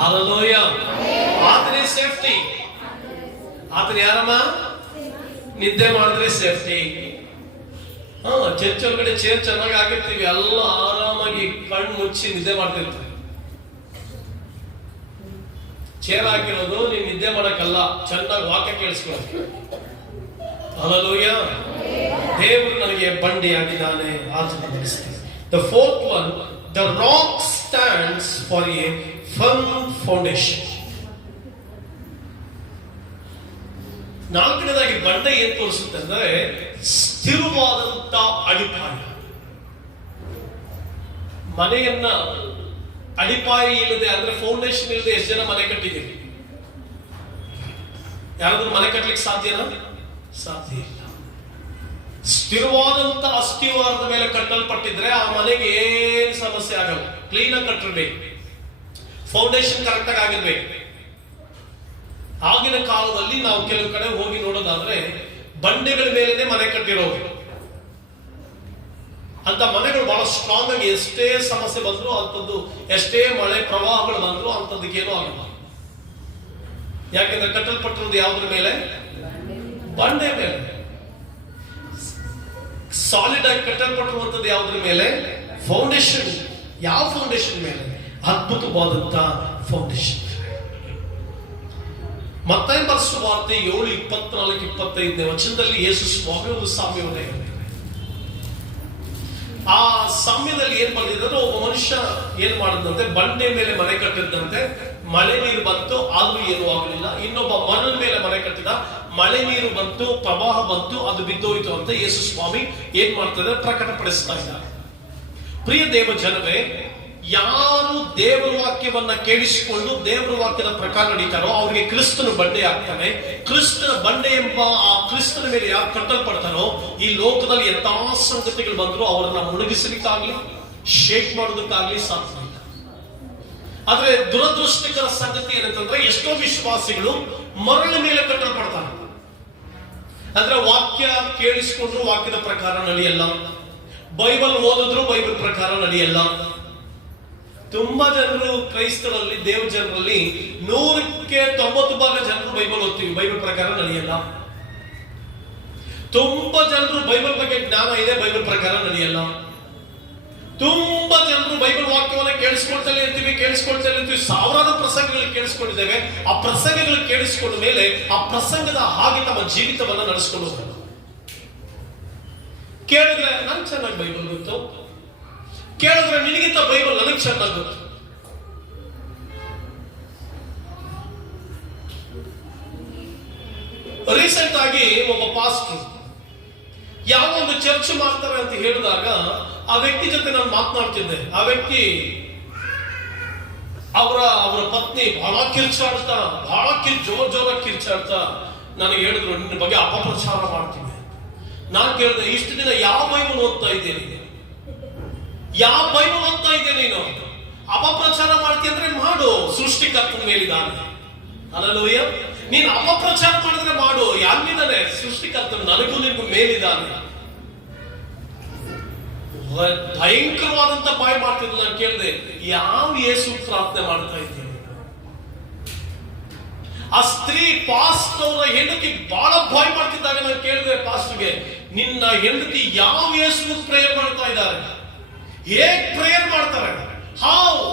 ಹಲ್ಲೆಲೂಯ. ಆತನೇ ಸೇಫ್ಟಿ. ಆತನ ಯಾರಮ್ಮ? ನಿದ್ದೆ ಮಾಡಿದ್ರೆ ಸೇಫ್ಟಿ. ಚರ್ಚ್ ಒಳಗಡೆ ಚೇರ್ ಚೆನ್ನಾಗಿ ಆಗಿರ್ತೀವಿ, ಎಲ್ಲ ಆರಾಮಾಗಿ ಕಣ್ಣು ಮುಚ್ಚಿ ನಿದ್ದೆ ಮಾಡ್ತಿರ್ತೀವಿ. ಚೇರ್ ಹಾಕಿರೋದು ನೀನ್ ನಿದ್ದೆ ಮಾಡಕ್ಕಲ್ಲ, ಚೆನ್ನಾಗಿ ವಾಕ್ಯ ಕೇಳಿಸ್ಕೊಳ್ಳೋದು. ಹಲ್ಲೆಲೂಯ. ದೇವರು ನನಗೆ ಬಂಡಿಯಾಗಿದ್ದಾನೆ. The fourth one, the rock stands for a firm foundation. ನಾಲ್ಕನೇದಾಗಿ ಬಂಡೆ ಏನ್ ತೋರಿಸುತ್ತೆ ಅಂದ್ರೆ ಸ್ಥಿರವಾದಂತ ಅಡಿಪಾಯ. ಮನೆಯನ್ನ ಅಡಿಪಾಯ ಇಲ್ಲದೆ ಅಂದ್ರೆ ಫೌಂಡೇಶನ್ ಇಲ್ಲದೆ ಎಷ್ಟು ಜನ ಮನೆ ಕಟ್ಟಿದ್ದೀವಿ? ಯಾರಾದ್ರೂ ಮನೆ ಕಟ್ಟಲಿಕ್ಕೆ ಸಾಧ್ಯನಾ? ಸಾಧ್ಯ ಇಲ್ಲ. ಸ್ಥಿರವಾದಂತ ಅಸ್ಥಿವಾರದ ಮೇಲೆ ಕಟ್ಟಲ್ಪಟ್ಟಿದ್ರೆ ಆ ಮನೆಗೆ ಏನ್ ಸಮಸ್ಯೆ ಆಗಲ್ಲ. ಕ್ಲೀನ್ ಆಗಿ ಕಟ್ಟಿರ್ಬೇಕು, ಫೌಂಡೇಶನ್ ಕರೆಕ್ಟ್ ಆಗಿ ಆಗಿರ್ಬೇಕು. ಆಗಿನ ಕಾಲದಲ್ಲಿ ನಾವು ಕೆಲವು ಕಡೆ ಹೋಗಿ ನೋಡೋದಾದ್ರೆ ಬಂಡೆಗಳ ಮೇಲೆನೆ ಮನೆ ಕಟ್ಟಿರೋದು. ಅಂತ ಮನೆಗಳು ಬಹಳ ಸ್ಟ್ರಾಂಗ್ ಆಗಿ, ಎಷ್ಟೇ ಸಮಸ್ಯೆ ಬಂದ್ರು ಅಂತದ್ದು, ಎಷ್ಟೇ ಮಳೆ ಪ್ರವಾಹಗಳು ಬಂದ್ರು ಅಂತದಕ್ಕೇನೂ ಆಗಲ್ಲ. ಯಾಕೆಂದ್ರೆ ಕಟ್ಟಲ್ಪಟ್ಟಿರೋದು ಯಾವುದ್ರ ಮೇಲೆ? ಬಂಡೆ ಮೇಲೆ. ಸಾಲಿಡ್ ಆಗಿ ಕಟ್ಟಲ್ಪಟ್ಟಿರುವಂತದ್ದು ಯಾವುದ್ರ ಮೇಲೆ? ಫೌಂಡೇಶನ್. ಯಾವ ಫೌಂಡೇಶನ್ ಮೇಲೆ? ಅದ್ಭುತವಾದಂತ ಫೌಂಡೇಶನ್. ಮತ್ತಾಯ ಸುವಾರ್ತೆ 7:24-25 ವಚನದಲ್ಲಿ ಯೇಸು ಸ್ವಾಮಿ ಒಂದು ಸಾಮ್ಯವನ್ನು ಹೇಳ್ತಾರೆ. ಆ ಸಾಮ್ಯದಲ್ಲಿ ಏನ್ ಬಂದಿದ್ರು, ಒಬ್ಬ ಮನುಷ್ಯ ಏನ್ ಮಾಡಿದಂತೆ, ಬಂಡೆ ಮೇಲೆ ಮನೆ ಕಟ್ಟಿದ್ದಂತೆ, ಮಳೆ ನೀರು ಬಂತು, ಆದ್ರೂ ಏನೂ ಆಗಲಿಲ್ಲ. ಇನ್ನೊಬ್ಬ ಮಣ್ಣಿನ ಮೇಲೆ ಮನೆ ಕಟ್ಟಿದ, ಮಳೆ ನೀರು ಬಂತು, ಪ್ರವಾಹ ಬಂತು, ಅದು ಬಿದ್ದೋಯ್ತು ಅಂತ ಯೇಸು ಸ್ವಾಮಿ ಏನ್ ಮಾಡ್ತಾರೆ? ಪ್ರಕಟಪಡಿಸ್ತಾ ಇದ್ದಾರೆ. ಪ್ರಿಯ ದೇವ ಜನರೇ, ಯಾರು ದೇವರ ವಾಕ್ಯವನ್ನ ಕೇಳಿಸಿಕೊಂಡು ದೇವರ ವಾಕ್ಯದ ಪ್ರಕಾರ ನಡೀತಾರೋ ಅವರಿಗೆ ಕ್ರಿಸ್ತನು ಬಂಡೆ ಆಗ್ತಾನೆ. ಕ್ರಿಸ್ತನ ಬಂಡೆ ಎಂಬ ಆ ಕ್ರಿಸ್ತನ ಮೇಲೆ ಯಾರು ಕಟ್ಟಲ್ಪಡ್ತಾರೋ ಈ ಲೋಕದಲ್ಲಿ ಎಂತ ಸಂಗತಿಗಳು ಬಂದ್ರು ಅವರನ್ನ ಮುಳುಗಿಸಲಿಕ್ಕಾಗ್ಲಿ ಶೇಕ್ ಮಾಡೋದಕ್ಕಾಗ್ಲಿ ಸಾಧ್ಯ ಇಲ್ಲ. ಆದ್ರೆ ದುರದೃಷ್ಟಕರ ಸಂಗತಿ ಏನಂತಂದ್ರೆ ಎಷ್ಟೋ ವಿಶ್ವಾಸಿಗಳು ಮರಳ ಮೇಲೆ ಕಟ್ಟಲ್ಪಡ್ತಾರೆ. ಅಂದ್ರೆ ವಾಕ್ಯ ಕೇಳಿಸಿಕೊಂಡ್ರು ವಾಕ್ಯದ ಪ್ರಕಾರ ನಡೆಯಲ್ಲ, ಬೈಬಲ್ ಓದಿದ್ರು ಬೈಬಲ್ ಪ್ರಕಾರ ನಡೆಯಲ್ಲ. ತುಂಬಾ ಜನರು ಕ್ರೈಸ್ತರಲ್ಲಿ, ದೇವ ಜನರಲ್ಲಿ 100ಕ್ಕೆ 90% ಜನರು ಬೈಬಲ್ ಓದ್ತೀವಿ, ಬೈಬಲ್ ಪ್ರಕಾರ ನಡೆಯಲ್ಲ. ತುಂಬಾ ಜನರು ಬೈಬಲ್ ಬಗ್ಗೆ ಜ್ಞಾನ ಇದೆ, ಬೈಬಲ್ ಪ್ರಕಾರ ನಡೆಯಲ್ಲ. ತುಂಬಾ ಜನರು ಬೈಬಲ್ ವಾಕ್ಯವನ್ನ ಕೇಳಿಸ್ಕೊಳ್ತಲೇ ಇರ್ತೀವಿ, ಸಾವಿರಾರು ಪ್ರಸಂಗಗಳು ಕೇಳಿಸ್ಕೊಂಡಿದ್ದೇವೆ. ಆ ಪ್ರಸಂಗಗಳು ಕೇಳಿಸ್ಕೊಂಡ ಮೇಲೆ ಆ ಪ್ರಸಂಗದ ಹಾಗೆ ತಮ್ಮ ಜೀವಿತವನ್ನ ನಡೆಸ್ಕೊಂಡು ಹೋಗ್ತಾರೆ. ಕೇಳಿದ್ರೆ ನಂಗೆ ಚೆನ್ನಾಗಿ ಬೈಬಲ್ ಗೊತ್ತು, ಕೇಳಿದ್ರೆ ನಿನಗಿಂತ ಬೈಬಲ್ ನನಗೆ ಚೆನ್ನಾಗಿ ಗೊತ್ತು. ರೀಸೆಂಟ್ ಆಗಿ ಒಬ್ಬ ಪಾಸ್ಟರ್ ಯಾವ ಒಂದು ಚರ್ಚ್ ಮಾಡ್ತಾರೆ ಅಂತ ಹೇಳಿದಾಗ ಆ ವ್ಯಕ್ತಿ ಜೊತೆ ನಾನು ಮಾತನಾಡ್ತಿದ್ದೆ. ಆ ವ್ಯಕ್ತಿ ಅವರ ಪತ್ನಿ ಬಹಳ ಕಿರ್ಚಾಡ್ತಾ, ಜೋರಾಗಿ ಕಿರ್ಚಾಡ್ತಾ ನನಗೆ ಹೇಳಿದ್ರು, ನಿನ್ನ ಬಗ್ಗೆ ಅಪಪ್ರಚಾರ ಮಾಡ್ತೀನಿ. ನಾನು ಕೇಳಿದೆ, ಇಷ್ಟು ದಿನ ಯಾವ ಬೈಬಲ್ ಓದ್ತಾ ಇದ್ದೇನೆ, ಯಾವ ಬೈಬಲ್ ಓದ್ತಾ ಇದ್ದೆ ನೀನು? ಅಪಪ್ರಚಾರ ಮಾಡ್ತೀಯ ಅಂದ್ರೆ ಮಾಡು, ಸೃಷ್ಟಿಕರ್ತನ ಮೇಲಿದ್ದಾನೆ. ಹಲ್ಲೆಲೂಯ. ನೀನು ಅಪಪ್ರಚಾರ ಮಾಡಿದ್ರೆ ಮಾಡು, ಯಾರಿದ್ದಾನೆ? ಸೃಷ್ಟಿಕರ್ತನ, ನನಗೂ ನಿನಗೂ ಮೇಲಿದ್ದಾನೆ. ಭಯಂಕರವಾದಂತ ಬಾಯಿ ಮಾಡ್ತಿದ್ಲು. ನಾನು ಕೇಳಿದೆ, ಯಾವ ಯೇಸು ಪ್ರಾರ್ಥನೆ ಮಾಡ್ತಾ ಇದ್ದೀನಿ? ಆ ಸ್ತ್ರೀ ಪಾಸ್ಟ್ ಅವರ ಹೆಂಡತಿ ಬಹಳ ಬಾಯಿ ಮಾಡ್ತಿದ್ದಾಗ ನಾನು ಕೇಳಿದೆ ಪಾಸ್ಟ್ಗೆ, ನಿನ್ನ ಹೆಂಡತಿ ಯಾವ ಯೇಸು ಪ್ರೇಯರ್ ಮಾಡ್ತಾ ಇದ್ದಾರೆ, ಹೇಗ್ ಪ್ರೇಯರ್ ಮಾಡ್ತಾರೆ, ಹಾವು?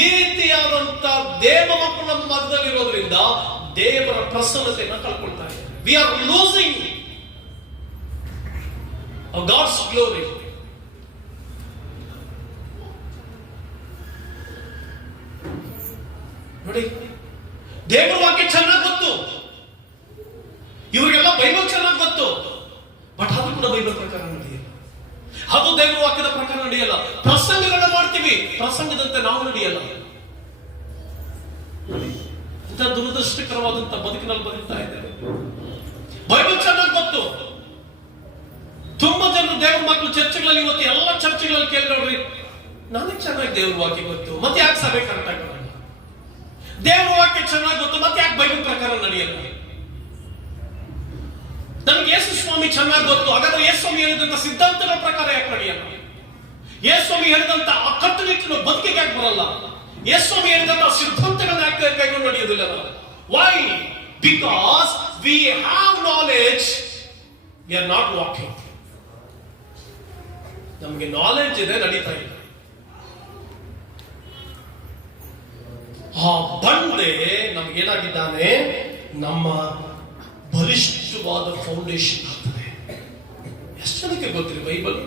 ಈ ರೀತಿಯಾದಂತ ದೇವ ಮಕ್ಕಳು ನಮ್ಮ ಮಧ್ಯದಲ್ಲಿರೋದ್ರಿಂದ ದೇವರ ಪ್ರಸನ್ನತೆಯನ್ನು ಕಳ್ಕೊಳ್ತಾ ಇದ್ದಾರೆ. We are losing God's glory. ನೋಡಿ, ದೇವರ ವಾಕ್ಯ ಚೆನ್ನಾಗಿ ಗೊತ್ತು, ಇವರಿಗೆಲ್ಲ ಬೈಬಲ್ ಚೆನ್ನಾಗಿ ಗೊತ್ತು, ಬಟ್ ಅದು ಕೂಡ ಬೈಬಲ್ ಪ್ರಕಾರ ನಡೆಯಲ್ಲ, ಅದು ದೇವರ ವಾಕ್ಯದ ಪ್ರಕಾರ ನಡೆಯಲ್ಲ. ಪ್ರಸಂಗಗಳನ್ನ ಮಾಡ್ತೀವಿ, ಪ್ರಸಂಗದಂತೆ ನಾವು ನಡೆಯಲ್ಲ. ಇಂಥ ದುರದೃಷ್ಟಕರವಾದಂತ ಬದುಕಿನಲ್ಲಿ ಬದುಕ್ತಾ ಇದ್ದೇವೆ. ಬೈಬಲ್ ಚೆನ್ನಾಗಿ ಗೊತ್ತು. ತುಂಬಾ ಜನರು ದೇವರ ಮಕ್ಕಳು ಚರ್ಚ್ಗಳಲ್ಲಿ, ಇವತ್ತು ಎಲ್ಲ ಚರ್ಚ್ಗಳಲ್ಲಿ ಕೇಳಿ ನೋಡ್ರಿ, ನನಗೆ ಚೆನ್ನಾಗಿ ದೇವರ ವಾಕ್ಯ ಗೊತ್ತು, ಮತ್ತೆ ಯಾಕೆ ಸಭೆ ಕರೆಕ್ಟ್ ಆಗಿ? ದೇವರ ವಾಕ್ಯ ಚೆನ್ನಾಗಿ ಗೊತ್ತು, ಮತ್ತೆ ಯಾಕೆ ಬೈಬಲ್ ಪ್ರಕಾರ ನಡೆಯಲ್ಲ? ನಮಗೆ ಯೇಸು ಸ್ವಾಮಿ ಚೆನ್ನಾಗಿ ಗೊತ್ತು. ಹಾಗಾದ್ರೆ ಯೇಸು ಸ್ವಾಮಿ ಹೇಳಿದಂತ ಸಿದ್ಧಾಂತಗಳ ಪ್ರಕಾರ ಯಾಕೆ ನಡೆಯಲ್ಲ? ಯೇಸು ಸ್ವಾಮಿ ಹೇಳಿದಂತ ಆ ಕಟ್ಟುನಿಟ್ಟಿನ ಬದುಕಿಗೆ ಯಾಕೆ ಬರಲ್ಲ? ಯೇಸು ಸ್ವಾಮಿ ಹೇಳಿದಂತ ಸಿದ್ಧಾಂತಗಳನ್ನ ಯಾಕೆ ಕೈಗೊಂಡು ನಡೆಯೋದಿಲ್ಲ? Why? Because we have knowledge, we are not walking. ನಮಗೆ ನಾಲೆಡ್ಜ್ ಇದೆ, ನಡೀತಾ ಇಲ್ಲ. ಆ ಬಂಡೆ ನಮಗೇನಾಗಿದ್ದಾನೆ? ನಮ್ಮ ಬಲಿಷ್ಠವಾದ ಫೌಂಡೇಶನ್ ಆಗ್ತದೆ. ಎಷ್ಟು ಜನಕ್ಕೆ ಗೊತ್ತಿಲ್ಲ ಬೈಬಲ್?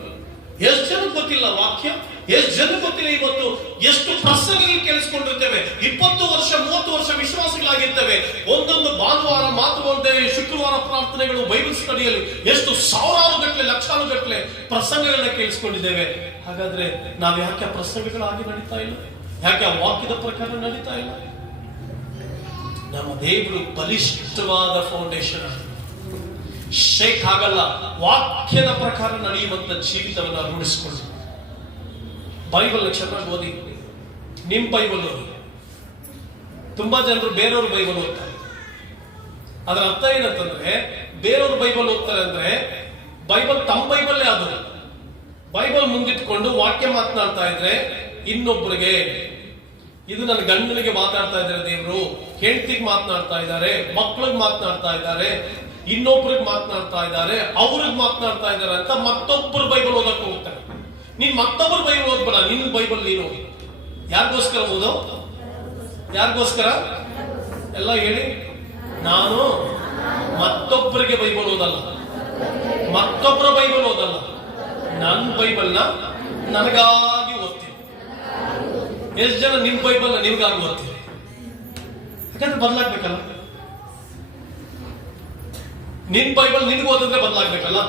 ಎಷ್ಟು ಜನಕ್ಕೆ ಗೊತ್ತಿಲ್ಲ ವಾಕ್ಯ? ಎಷ್ಟು ಜನಕ್ಕೆ ಗೊತ್ತಿಲ್ಲ? ಇವತ್ತು ಎಷ್ಟು ಪ್ರಸಂಗಗಳು ಕೇಳಿಸ್ಕೊಂಡಿರ್ತೇವೆ. 20 ವರ್ಷ 30 ವರ್ಷ ವಿಶ್ವಾಸಗಳಾಗಿರ್ತೇವೆ. ಒಂದೊಂದು ಭಾನುವಾರ ಮಾತುಕೊಂಡೇವೆ, ಶುಕ್ರವಾರ ಪ್ರಾರ್ಥನೆಗಳು, ಬೈಬಲ್ ಸ್ಟಡಿಯಲ್ಲಿ ಎಷ್ಟು ಸಾವಿರಾರು ಗಟ್ಟಲೆ ಲಕ್ಷಾರು ಗಟ್ಟಲೆ ಪ್ರಸಂಗಗಳನ್ನ ಕೇಳಿಸ್ಕೊಂಡಿದ್ದೇವೆ. ಹಾಗಾದ್ರೆ ನಾವು ಯಾಕೆ ಪ್ರಸಂಗಗಳಾಗಿ ನಡೀತಾ ಇಲ್ಲ? ಯಾಕೆ ಆ ವಾಕ್ಯದ ಪ್ರಕಾರ ನಡೀತಾ ಇಲ್ಲ? ನಮ್ಮ ದೇವರು ಬಲಿಷ್ಠವಾದ ಫೌಂಡೇಶನ್ ಶೇಕ್ ಆಗಲ್ಲ. ವಾಕ್ಯದ ಪ್ರಕಾರ ನಡೆಯುವಂತ ಜೀವಿತವನ್ನು ರೂಢಿಸಿಕೊಳ್ಳಿ. ಬೈಬಲ್ ಚೆನ್ನಾಗಿ ಓದಿ. ನಿಮ್ ಬೈಬಲ್ ಓದಿ. ತುಂಬಾ ಜನರು ಬೇರೆಯವ್ರ ಬೈಬಲ್ ಓದ್ತಾರೆ. ಅದರ ಅರ್ಥ ಏನಂತಂದ್ರೆ, ಬೇರೆಯವ್ರ ಬೈಬಲ್ ಓದ್ತಾರೆ ಅಂದ್ರೆ ಬೈಬಲ್ ತಮ್ಮ ಬೈಬಲ್ಲೇ ಅದು. ಬೈಬಲ್ ಮುಂದಿಟ್ಕೊಂಡು ವಾಕ್ಯ ಮಾತನಾಡ್ತಾ ಇದ್ರೆ ಇನ್ನೊಬ್ಬರಿಗೆ, ಇದು ನನ್ನ ಗಂಡನಿಗೆ ಮಾತಾಡ್ತಾ ಇದ್ದಾರೆ ದೇವರು, ಹೆಂಡತಿಗೆ ಮಾತನಾಡ್ತಾ ಇದ್ದಾರೆ, ಮಕ್ಕಳಿಗೆ ಮಾತನಾಡ್ತಾ ಇದ್ದಾರೆ, ಇನ್ನೊಬ್ರಿಗೆ ಮಾತನಾಡ್ತಾ ಇದ್ದಾರೆ, ಅವ್ರಿಗೆ ಮಾತನಾಡ್ತಾ ಇದ್ದಾರೆ ಅಂತ ಮತ್ತೊಬ್ಬರು ಬೈಬಲ್ ಓದಕ್ಕೆ ಹೋಗ್ತಾರೆ. ನೀನ್ ಮತ್ತೊಬ್ಬರು ಬೈಬಲ್ ಓದ್ಬೇಡ, ನಿನ್ನ ಬೈಬಲ್ ನೀನು ಓದಿ. ಯಾರಿಗೋಸ್ಕರ ಓದೋ? ಯಾರಿಗೋಸ್ಕರ? ಎಲ್ಲ ಹೇಳಿ. ನಾನು ಮತ್ತೊಬ್ಬರಿಗೆ ಬೈಬಲ್ ಓದಲ್ಲ, ಮತ್ತೊಬ್ಬರ ಬೈಬಲ್ ಓದಲ್ಲ, ನನ್ನ ಬೈಬಲ್ನ ನನಗಾಗಿ ಓದ್ತೀನಿ. ಎಷ್ಟು ಜನ ನಿಮ್ ಬೈಬಲ್ನ ನಿಮ್ಗಾಗಿ ಓದ್ತೀರಿ? ಯಾಕಂದ್ರೆ ಬದಲಾಗ್ಬೇಕಲ್ಲ. ನಿನ್ ಬೈಬಲ್ ನಿನ್ಗೆ ಓದಿದ್ರೆ ಬದಲಾಗ್ಬೇಕಲ್ಲ.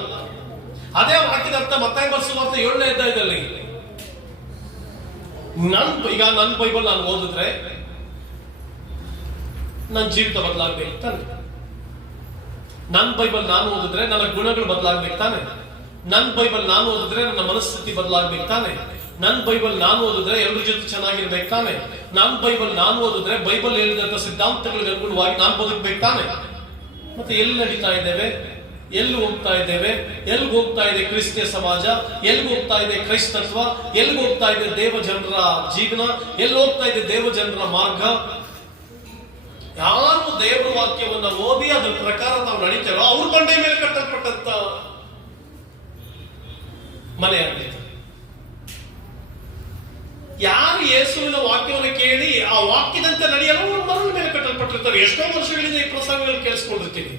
ಅದೇ ವಾಕ್ಯದ ಅರ್ಥ ಮತ್ತಾಯ ಬರ್ಸುವಂತ 7ನೇ ಅಧ್ಯಾಯದಲ್ಲಿ ಈಗ ನನ್ನ ಬೈಬಲ್ ನಾನು ಓದಿದ್ರೆ ನನ್ನ ಜೀವಿತ ಬದಲಾಗ್ಬೇಕು ತಾನೆ. ನನ್ನ ಬೈಬಲ್ ನಾನು ಓದಿದ್ರೆ ನನ್ನ ಗುಣಗಳು ಬದಲಾಗ್ಬೇಕು ತಾನೆ. ನನ್ನ ಬೈಬಲ್ ನಾನು ಓದಿದ್ರೆ ನನ್ನ ಮನಸ್ಥಿತಿ ಬದಲಾಗ್ಬೇಕು ತಾನೆ. ನನ್ನ ಬೈಬಲ್ ನಾನು ಓದಿದ್ರೆ ಎಲ್ಲರ ಜೊತೆ ಚೆನ್ನಾಗಿರ್ಬೇಕು ತಾನೆ. ನನ್ನ ಬೈಬಲ್ ನಾನು ಓದಿದ್ರೆ ಬೈಬಲ್ ಹೇಳಿದಂತ ಸಿದ್ಧಾಂತಗಳಿಗೆ ಅನುಗುಣವಾಗಿ ನಾನು ಬದುಕಬೇಕು ತಾನೆ. ಮತ್ತೆ ಎಲ್ಲಿ ನಡೀತಾ ಇದ್ದೇವೆ? ಎಲ್ಲಿ ಹೋಗ್ತಾ ಇದ್ದೇವೆ? ಎಲ್ಲಿ ಹೋಗ್ತಾ ಇದೆ ಕ್ರಿಸ್ತಿಯ ಸಮಾಜ? ಎಲ್ಲಿ ಹೋಗ್ತಾ ಇದೆ ಕ್ರೈಸ್ತತ್ವ? ಎಲ್ಲಿ ಹೋಗ್ತಾ ಇದೆ ದೇವ ಜನರ ಜೀವನ? ಎಲ್ಲಿ ಹೋಗ್ತಾ ಇದೆ ದೇವ ಜನರ ಮಾರ್ಗ? ಯಾರು ದೇವರ ವಾಕ್ಯವನ್ನ ಓದಿ ಅದ್ರ ಪ್ರಕಾರ ನಾವು ನಡೀತೇವೋ ಅವ್ರ ಬಂಡೆ ಮೇಲೆ ಕಟ್ಟಲ್ಪಟ್ಟಂತ ಮನೆ ಆಗೈತೆ. ಯಾರು ಯೇಸುವಿನ ವಾಕ್ಯವನ್ನು ಕೇಳಿ ಆ ವಾಕ್ಯದಂತೆ ನಡೆಯಲು ಅವರು ಮರಳ ಮೇಲೆ ಕಟ್ಟಲ್ಪಟ್ಟಿರ್ತಾರೆ. ಎಷ್ಟೋ ವರ್ಷಗಳಿಂದ ಈ ಪ್ರಸಂಗಗಳು ಕೇಳಿಸ್ಕೊಂಡಿರ್ತೀವಿ.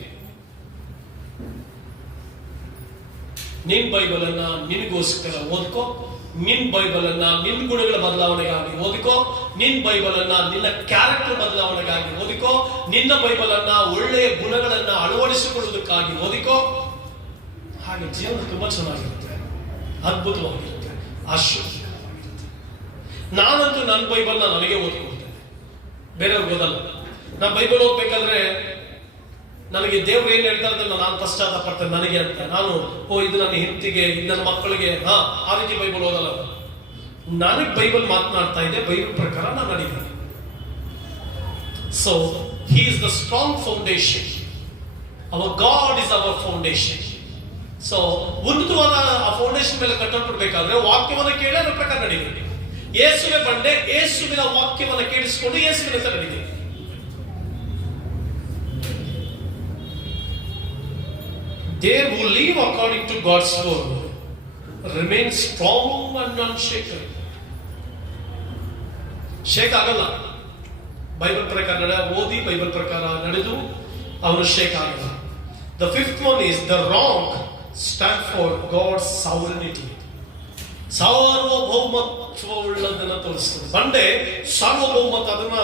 ನಿನ್ ಬೈಬಲ್ ಅನ್ನ ನಿನ್ಗೋಸ್ಕರ ಓದ್ಕೋ. ನಿನ್ ಬೈಬಲ್ ಅನ್ನ ನಿನ್ ಗುಣಗಳ ಬದಲಾವಣೆಗಾಗಿ ಓದಿಕೋ. ನಿನ್ ಬೈಬಲ್ ಅನ್ನ ನಿನ್ನ ಕ್ಯಾರೆಕ್ಟರ್ ಬದಲಾವಣೆಗಾಗಿ ಓದಿಕೋ. ನಿನ್ನ ಬೈಬಲ್ ಅನ್ನ ಒಳ್ಳೆಯ ಗುಣಗಳನ್ನ ಅಳವಡಿಸಿಕೊಳ್ಳುವುದಕ್ಕಾಗಿ ಓದಿಕೋ. ಹಾಗೆ ಜೀವನ ತುಂಬಾ ಚೆನ್ನಾಗಿರುತ್ತೆ, ಅದ್ಭುತವಾಗಿರುತ್ತೆ, ಆಶ್ಚರ್ಯವಾಗಿರುತ್ತೆ. ನಾನಂತೂ ನನ್ನ ಬೈಬಲ್ನ ನನಗೆ ಓದ್ಕೊಳ್ತೇನೆ, ಬೇರೆಯವ್ರಿಗೆ ಓದಲ್ಲ. ನಾನು ಬೈಬಲ್ ಓದ್ಬೇಕಾದ್ರೆ ನನಗೆ ದೇವ್ರು ಏನ್ ಹೇಳ್ತಾ ಇದ್ದ ನಾನು ಪಶ್ಚಾತ್ತಾಪ ಪಡ್ತೇನೆ ನನಗೆ ಅಂತ. ನಾನು ಇದು ನನ್ನ ಹೆಂಡತಿಗೆ, ಇದು ನನ್ನ ಮಕ್ಕಳಿಗೆ, ಆ ರೀತಿ ಬೈಬಲ್ ಓದಲ್ಲ. ನನಗೆ ಬೈಬಲ್ ಮಾತನಾಡ್ತಾ ಇದೆ, ಬೈಬಲ್ ಪ್ರಕಾರ ನಾನು ನಡೀತೀನಿ. So he is the strong foundation. Our God is our foundation. So ಉನ್ನತವಾದ ಆ ಫೌಂಡೇಶನ್ ಮೇಲೆ ಕಟ್ಟಲ್ಪಡ್ಬೇಕಾದ್ರೆ ವಾಕ್ಯವನ್ನು ಕೇಳಿ ಅದರ ಪ್ರಕಾರ ನಡೀಬೇಕು. ಯೇಸುವೆ ಬಂಡೆ, ಯೇಸುವಿನ ವಾಕ್ಯವನ್ನು ಕೇಳಿಸಿಕೊಂಡು ಯೇಸುವಿನ ನಡೀಬೇಕು. They who live according to God's word remain strong and unshaken. Shake ಆಗಲ್ಲ. ಬೈಬಲ್ ಪ್ರಕಾರ ಓದಿ, ಬೈಬಲ್ ಪ್ರಕಾರ ನಡೆದು ಅವರು ಶೇಕ್ ಆಗಲ್ಲ. The fifth one is the rock stand for God's sovereignty. ಸಾರ್ವಭೌಮತ್ವವುಳ್ಳದನ್ನ ತೋರಿಸ್ತದೆ. ಬಂಡೆ ಸಾರ್ವಭೌಮತ್ವ. ಅದನ್ನ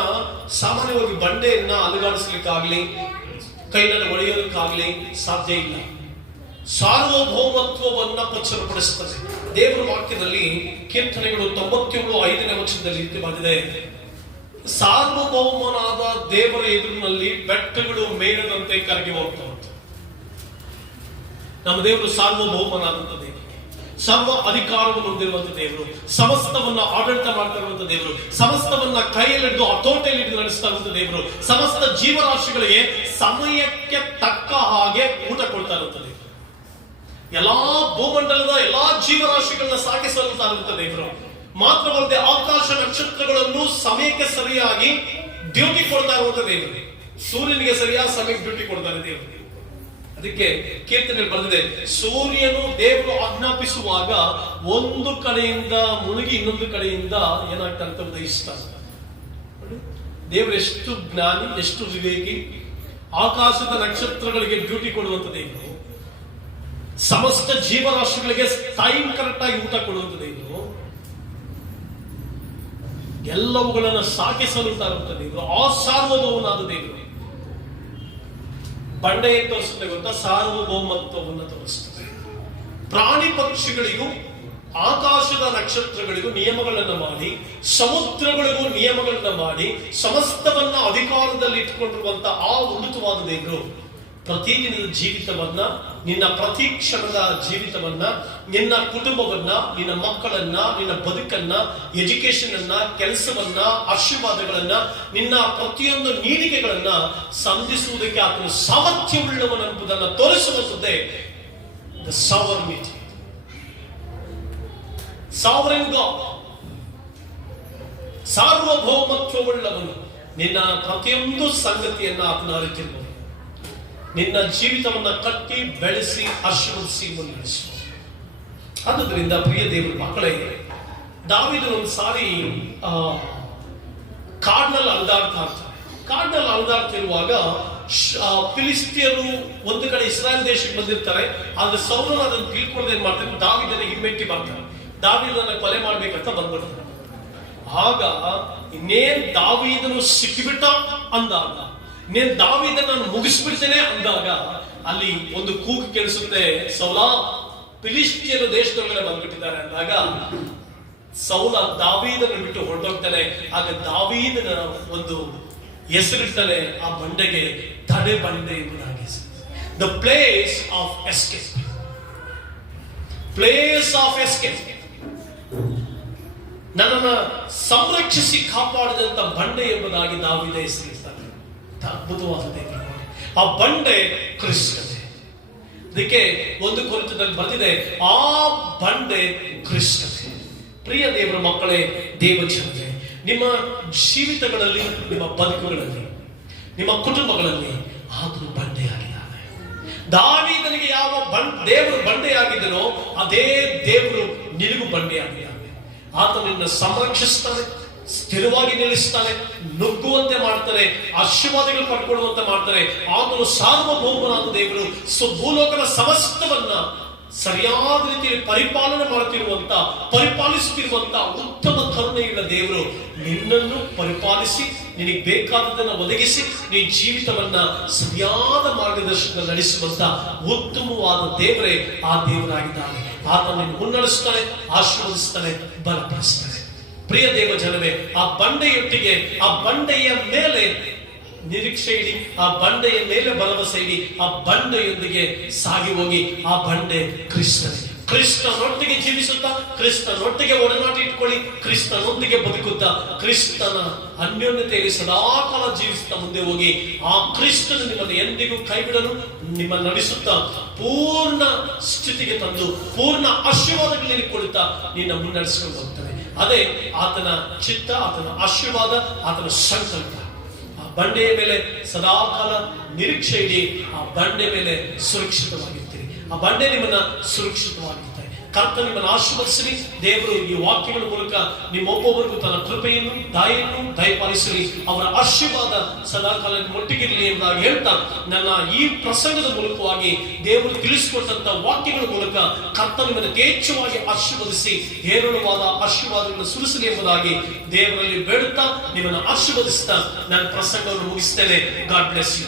ಸಾಮಾನ್ಯವಾಗಿ ಬಂಡೆಯನ್ನ ಅಲುಗಾಡಿಸ್ಲಿಕ್ಕಾಗ್ಲಿ ಕೈನಲ್ಲಿ ಒಡೆಯೋದಕ್ಕಾಗ್ಲಿ ಸಾಧ್ಯ ಇಲ್ಲ. ಸಾರ್ವಭೌಮತ್ವವನ್ನ ಪ್ರಚುರಪಡಿಸುತ್ತದೆ. ದೇವರ ವಾಕ್ಯದಲ್ಲಿ ಕೀರ್ತನೆಗಳು 97:5ನೇ ವಚನದಲ್ಲಿ ಬಂದಿದೆ, ಸಾರ್ವಭೌಮನಾದ ದೇವರ ಎದುರಿನಲ್ಲಿ ಬೆಟ್ಟಗಳು ಮೇಣದಂತೆ ಕರಗಿ ಹೋಗ್ತಾ ಉಂಟು. ನಮ್ಮ ದೇವರು ಸಾರ್ವಭೌಮನಾದಂತ ದೇವರು. ಸರ್ವ ಅಧಿಕಾರವನ್ನು ಹೊಂದಿರುವಂತ ದೇವರು, ಸಮಸ್ತವನ್ನ ಆಡಳಿತ ಮಾಡ್ತಾ ಇರುವಂತ ದೇವರು, ಸಮಸ್ತವನ್ನ ಕೈಯಲ್ಲಿದ್ದು ಹತೋಟಿಯಲ್ಲಿ ನಡೆಸ್ತಾ ಇರುವಂತ ದೇವರು, ಸಮಸ್ತ ಜೀವರಾಶಿಗಳಿಗೆ ಸಮಯಕ್ಕೆ ತಕ್ಕ ಹಾಗೆ ಊಟ ಕೊಡ್ತಾ ಇರುವಂತ ದೇವರು, ಎಲ್ಲಾ ಭೂಮಂಡಲದ ಎಲ್ಲಾ ಜೀವರಾಶಿಗಳನ್ನ ಸಾಗಿಸಲ್ತಾ ಇರುವಂತ ದೇವರು. ಮಾತ್ರವಲ್ಲದೆ ಆಕಾಶ ನಕ್ಷತ್ರಗಳನ್ನು ಸಮಯಕ್ಕೆ ಸರಿಯಾಗಿ ಡ್ಯೂಟಿ ಕೊಡ್ತಾ ಇರುವಂತ ದೇವರು, ಸೂರ್ಯನಿಗೆ ಸರಿಯಾದ ಸಮಯಕ್ಕೆ ಡ್ಯೂಟಿ ಕೊಡ್ತಾರೆ ದೇವರು. ಅದಕ್ಕೆ ಕೀರ್ತನೆ ಬರೆದಿದೆ, ಸೂರ್ಯನು ದೇವರು ಆಜ್ಞಾಪಿಸುವಾಗ ಒಂದು ಕಡೆಯಿಂದ ಮುಳುಗಿ ಇನ್ನೊಂದು ಕಡೆಯಿಂದ ಏನಾಗ್ತಾ ಅಂತ ಉದಯಿಸ್ತಾರೆ. ದೇವರು ಎಷ್ಟು ಜ್ಞಾನಿ, ಎಷ್ಟು ವಿವೇಕಿ. ಆಕಾಶದ ನಕ್ಷತ್ರಗಳಿಗೆ ಡ್ಯೂಟಿ ಕೊಡುವಂತ ದೇವರು, ಸಮಸ್ತ ಜೀವರಾಶಿಗಳಿಗೆ ಟೈಮ್ ಕರೆಕ್ಟ್ ಆಗಿ ಊಟ ಕೊಡುವಂತ ದೇವರು, ಎಲ್ಲವುಗಳನ್ನ ಸಾಗಿಸಲುತ್ತಾ ಇರುವಂತ ದೇವರು, ಅಸಾರ್ವಭೌಮನಾದ ದೇವರು. ಬಂಡೆಯನ್ನು ತೋರಿಸುತ್ತೆ ಗೊತ್ತಾ? ಸಾರ್ವಭೌಮತ್ವವನ್ನು ತೋರಿಸುತ್ತದೆ. ಪ್ರಾಣಿ ಪಕ್ಷಿಗಳಿಗೂ ಆಕಾಶದ ನಕ್ಷತ್ರಗಳಿಗೂ ನಿಯಮಗಳನ್ನ ಮಾಡಿ, ಸಮುದ್ರಗಳಿಗೂ ನಿಯಮಗಳನ್ನ ಮಾಡಿ, ಸಮಸ್ತವನ್ನ ಅಧಿಕಾರದಲ್ಲಿ ಇಟ್ಟುಕೊಂಡಿರುವಂತ ಆ ಉನ್ನತವಾದ ದೇವರು ಪ್ರತಿದಿನದ ಜೀವಿತವನ್ನ, ನಿನ್ನ ಪ್ರತಿ ಕ್ಷಣದ ಜೀವಿತವನ್ನ, ನಿನ್ನ ಕುಟುಂಬವನ್ನ, ನಿನ್ನ ಮಕ್ಕಳನ್ನ, ನಿನ್ನ ಬದುಕನ್ನ, ಎಜುಕೇಶನ್ ಅನ್ನ, ಕೆಲಸವನ್ನ, ಆಶೀರ್ವಾದಗಳನ್ನ, ನಿನ್ನ ಪ್ರತಿಯೊಂದು ನೀಡಿಕೆಗಳನ್ನ ಸಂಧಿಸುವುದಕ್ಕೆ ಆತನು ಸಾಮರ್ಥ್ಯವುಳ್ಳವನೆಂಬುದನ್ನು ತೋರಿಸುವಂಥದ್ದೇ ದ ಸಾವರ್ನಿಟಿ, ಸಾವರಿನ್ ಗಾಡ್. ಸಾರ್ವಭೌಮತ್ವವುಳ್ಳವನು. ನಿನ್ನ ಪ್ರತಿಯೊಂದು ಸಂಗತಿಯನ್ನ ಆತನ ಅರಿತಿರುವನು. ನಿನ್ನ ಜೀವಿತವನ್ನ ಕಟ್ಟಿ ಬೆಳೆಸಿ ಆಶೀರ್ವದಿಸಿ ಮುನ್ನಡೆಸು. ಆದುದರಿಂದ ಪ್ರಿಯ ದೇವರ ಮಕ್ಕಳೇ, ದಾವೀದನು ಒಂದು ಸಾರಿ ಕಾಡಿನಲ್ಲಿ ಅಲ್ದಾಡ್ತಿರುವಾಗ ಫಿಲಿಸ್ತಿಯರು ಒಂದು ಕಡೆ ಇಸ್ರಾಯೇಲ್ ದೇಶಕ್ಕೆ ಬಂದಿರ್ತಾರೆ. ಆದ್ರೆ ಸೌಲನು ಅದನ್ನು ತಿಳ್ಕೊಳ್ಳದೆ ಏನ್ ಮಾಡ್ತಾರೆ, ದಾವೀದನಿಗೆ ಹಿಮ್ಮೆಟ್ಟಿ ಬರ್ತಾರೆ. ದಾವೀದನ ಕೊಲೆ ಮಾಡ್ಬೇಕಂತ ಬಂದ್ಬಿಡ್ತಾರೆ. ಆಗ ಇನ್ನೇನ್ ದಾವೀದನು ಸಿಕ್ಕಿಬಿಟ್ಟ ಅಂದಾಗ, ನೀನ್ ದಾವೀದನನ್ನು ಮುಗಿಸ್ಬಿಡ್ತೇನೆ ಅಂದಾಗ ಅಲ್ಲಿ ಒಂದು ಕೂಗು ಕೇಳಿಸುತ್ತೆ, ಸೌಲ ಫಿಲಿಸ್ತಿಯರ ದೇಶದೊಳಗಡೆ ಬಂದ್ಬಿಟ್ಟಿದ್ದಾರೆ ಅಂದಾಗ ಸೌಲ ದಾವೀದನ ಬಿಟ್ಟು ಹೊರಟೋಗ್ತಾನೆ. ಆಗ ದಾವೀದನ ಒಂದು ಹೆಸರಿಡ್ತಾನೆ ಆ ಬಂಡೆಗೆ, ತಡೆ ಬಂಡೆ ಎಂಬುದಾಗಿ, the place of escape. Place of escape. ನನ್ನನ್ನ ಸಂರಕ್ಷಿಸಿ ಕಾಪಾಡಿದಂತ ಬಂಡೆ ಎಂಬುದಾಗಿ ದಾವೀದ ಹೆಸರಿಡ್ತಾನೆ. ಅದ್ಭುತವಾದ ದೇವರು. ಆ ಬಂಡೆ ಕ್ರಿಸ್ತನೇ. ಅದಕ್ಕೆ ಒಂದು ಕೊರಿಂಥದಲ್ಲಿ ಬರೆದಿದೆ, ಆ ಬಂಡೆ ಕ್ರಿಸ್ತನೇ. ಪ್ರಿಯ ದೇವರ ಮಕ್ಕಳೇ, ದೇವಜನರೇ, ನಿಮ್ಮ ಜೀವಿತಗಳಲ್ಲಿ, ನಿಮ್ಮ ಬದುಕುಗಳಲ್ಲಿ, ನಿಮ್ಮ ಕುಟುಂಬಗಳಲ್ಲಿ ಆತನು ಬಂಡೆಯಾಗಿದ್ದಾನೆ. ದಾವೀದನಿಗೆ ಯಾವ ದೇವರು ಬಂಡೆಯಾಗಿದ್ದನೋ ಅದೇ ದೇವರು ನಿನಗೂ ಬಂಡೆಯಾಗಿದ್ದಾನೆ. ಆತ ನಿನ್ನ ಸಂರಕ್ಷಿಸ್ತಾನೆ, ಸ್ಥಿರವಾಗಿ ನಿಲ್ಲಿಸ್ತಾನೆ, ನುಗ್ಗುವಂತೆ ಮಾಡ್ತಾನೆ, ಆಶೀರ್ವಾದಗಳು ಪಡ್ಕೊಳ್ಳುವಂತೆ ಮಾಡ್ತಾನೆ. ಆತನು ಸಾರ್ವಭೌಮನಾದ ದೇವರು. ಭೂಲೋಕದ ಸಮಸ್ತವನ್ನ ಸರಿಯಾದ ರೀತಿಯಲ್ಲಿ ಪರಿಪಾಲಿಸುತ್ತಿರುವಂತ ಉತ್ತಮ ಕರುಣೆಯುಳ್ಳ ದೇವರು ನಿನ್ನನ್ನು ಪರಿಪಾಲಿಸಿ, ನಿನಗೆ ಬೇಕಾದದನ್ನು ಒದಗಿಸಿ, ನಿನ್ನ ಜೀವಿತವನ್ನ ಸರಿಯಾದ ಮಾರ್ಗದರ್ಶನ ನಡೆಸುವಂತ ಉತ್ತಮವಾದ ದೇವರೇ ಆ ದೇವರಾಗಿದ್ದಾನೆ. ಆತನನ್ನು ಮುನ್ನಡೆಸ್ತಾನೆ, ಆಶೀರ್ವದಿಸ್ತಾನೆ, ಬಲಪಡಿಸ್ತಾನೆ. ಪ್ರಿಯ ದೇವ ಜನವೇ, ಆ ಬಂಡೆಯೊಟ್ಟಿಗೆ, ಆ ಬಂಡೆಯ ಮೇಲೆ ನಿರೀಕ್ಷೆ ಇಡಿ, ಆ ಬಂಡೆಯ ಮೇಲೆ ಭರವಸೆ ಇಡಿ. ಆ ಬಂಡೆಯೊಂದಿಗೆ ಸಾಗಿ ಹೋಗಿ. ಆ ಬಂಡೆ ಕ್ರಿಸ್ತನೇ. ಕ್ರಿಸ್ತನೊಟ್ಟಿಗೆ ಜೀವಿಸುತ್ತಾ, ಕ್ರಿಸ್ತನೊಟ್ಟಿಗೆ ಒಡನಾಟ ಇಟ್ಕೊಳ್ಳಿ, ಕ್ರಿಸ್ತನೊಂದಿಗೆ ಬದುಕುತ್ತಾ, ಕ್ರಿಸ್ತನ ಅನ್ಯೋನ್ಯತೆಯಲ್ಲಿ ಸದಾಕಾಲ ಜೀವಿಸುತ್ತಾ ಮುಂದೆ ಹೋಗಿ. ಆ ಕ್ರಿಸ್ತನು ನಿಮ್ಮನ್ನು ಎಂದಿಗೂ ಕೈಬಿಡಲು, ನಿಮ್ಮ ನಡೆಸುತ್ತಾ ಪೂರ್ಣ ಸ್ಥಿತಿಗೆ ತಂದು ಪೂರ್ಣ ಆಶೀರ್ವಾದಗಳನ್ನು ಕೊಡುತ್ತಾ ನಿನ್ನ ಮುನ್ನಡೆಸಿಕೊಂಡು ಹೋಗ್ತಾನೆ. ಅದೇ ಆತನ ಚಿತ್ತ, ಆತನ ಆಶೀರ್ವಾದ, ಆತನ ಸಂಕಲ್ಪ. ಆ ಬಂಡೆಯ ಮೇಲೆ ಸದಾಕಾಲ ನಿರೀಕ್ಷೆ ಇಡಿ. ಆ ಬಂಡೆ ಮೇಲೆ ಸುರಕ್ಷಿತವಾಗಿರ್ತೀರಿ. ಆ ಬಂಡೆ ನಿಮ್ಮನ್ನ ಸುರಕ್ಷಿತವಾಗಿರ್ತಾರೆ. ಕರ್ತ ನಿಮ್ಮನ್ನು ಆಶೀರ್ವದಿಸಲಿ. ದೇವರು ಈ ವಾಕ್ಯಗಳ ಮೂಲಕ ನಿಮ್ಮೊಬ್ಬೊಬ್ಬರಿಗೂ ತನ್ನ ಕೃಪೆಯನ್ನು, ದಯೆಯನ್ನು ದಯಪಾಲಿಸಲಿ. ಅವರ ಆಶೀರ್ವಾದ ಸದಾಕಾಲ ಒಟ್ಟಿಗಿರಲಿ ಎಂಬುದಾಗಿ ಹೇಳ್ತಾ, ನನ್ನ ಈ ಪ್ರಸಂಗದ ಮೂಲಕವಾಗಿ ದೇವರು ತಿಳಿಸಿಕೊಟ್ಟಂತ ವಾಕ್ಯಗಳ ಮೂಲಕ ಕರ್ತ ನಿಮ್ಮನ್ನು ಯಥೇಚ್ಛವಾಗಿ ಆಶೀರ್ವದಿಸಿ ಹೇರಳವಾದ ಆಶೀರ್ವಾದಗಳನ್ನು ಸುರಿಸಲಿ ಎಂಬುದಾಗಿ ದೇವರಲ್ಲಿ ಬೇಡುತ್ತಾ, ನಿಮ್ಮನ್ನು ಆಶೀರ್ವದಿಸ್ತಾ ನನ್ನ ಪ್ರಸಂಗವನ್ನು ಮುಗಿಸ್ತೇನೆ. God bless you.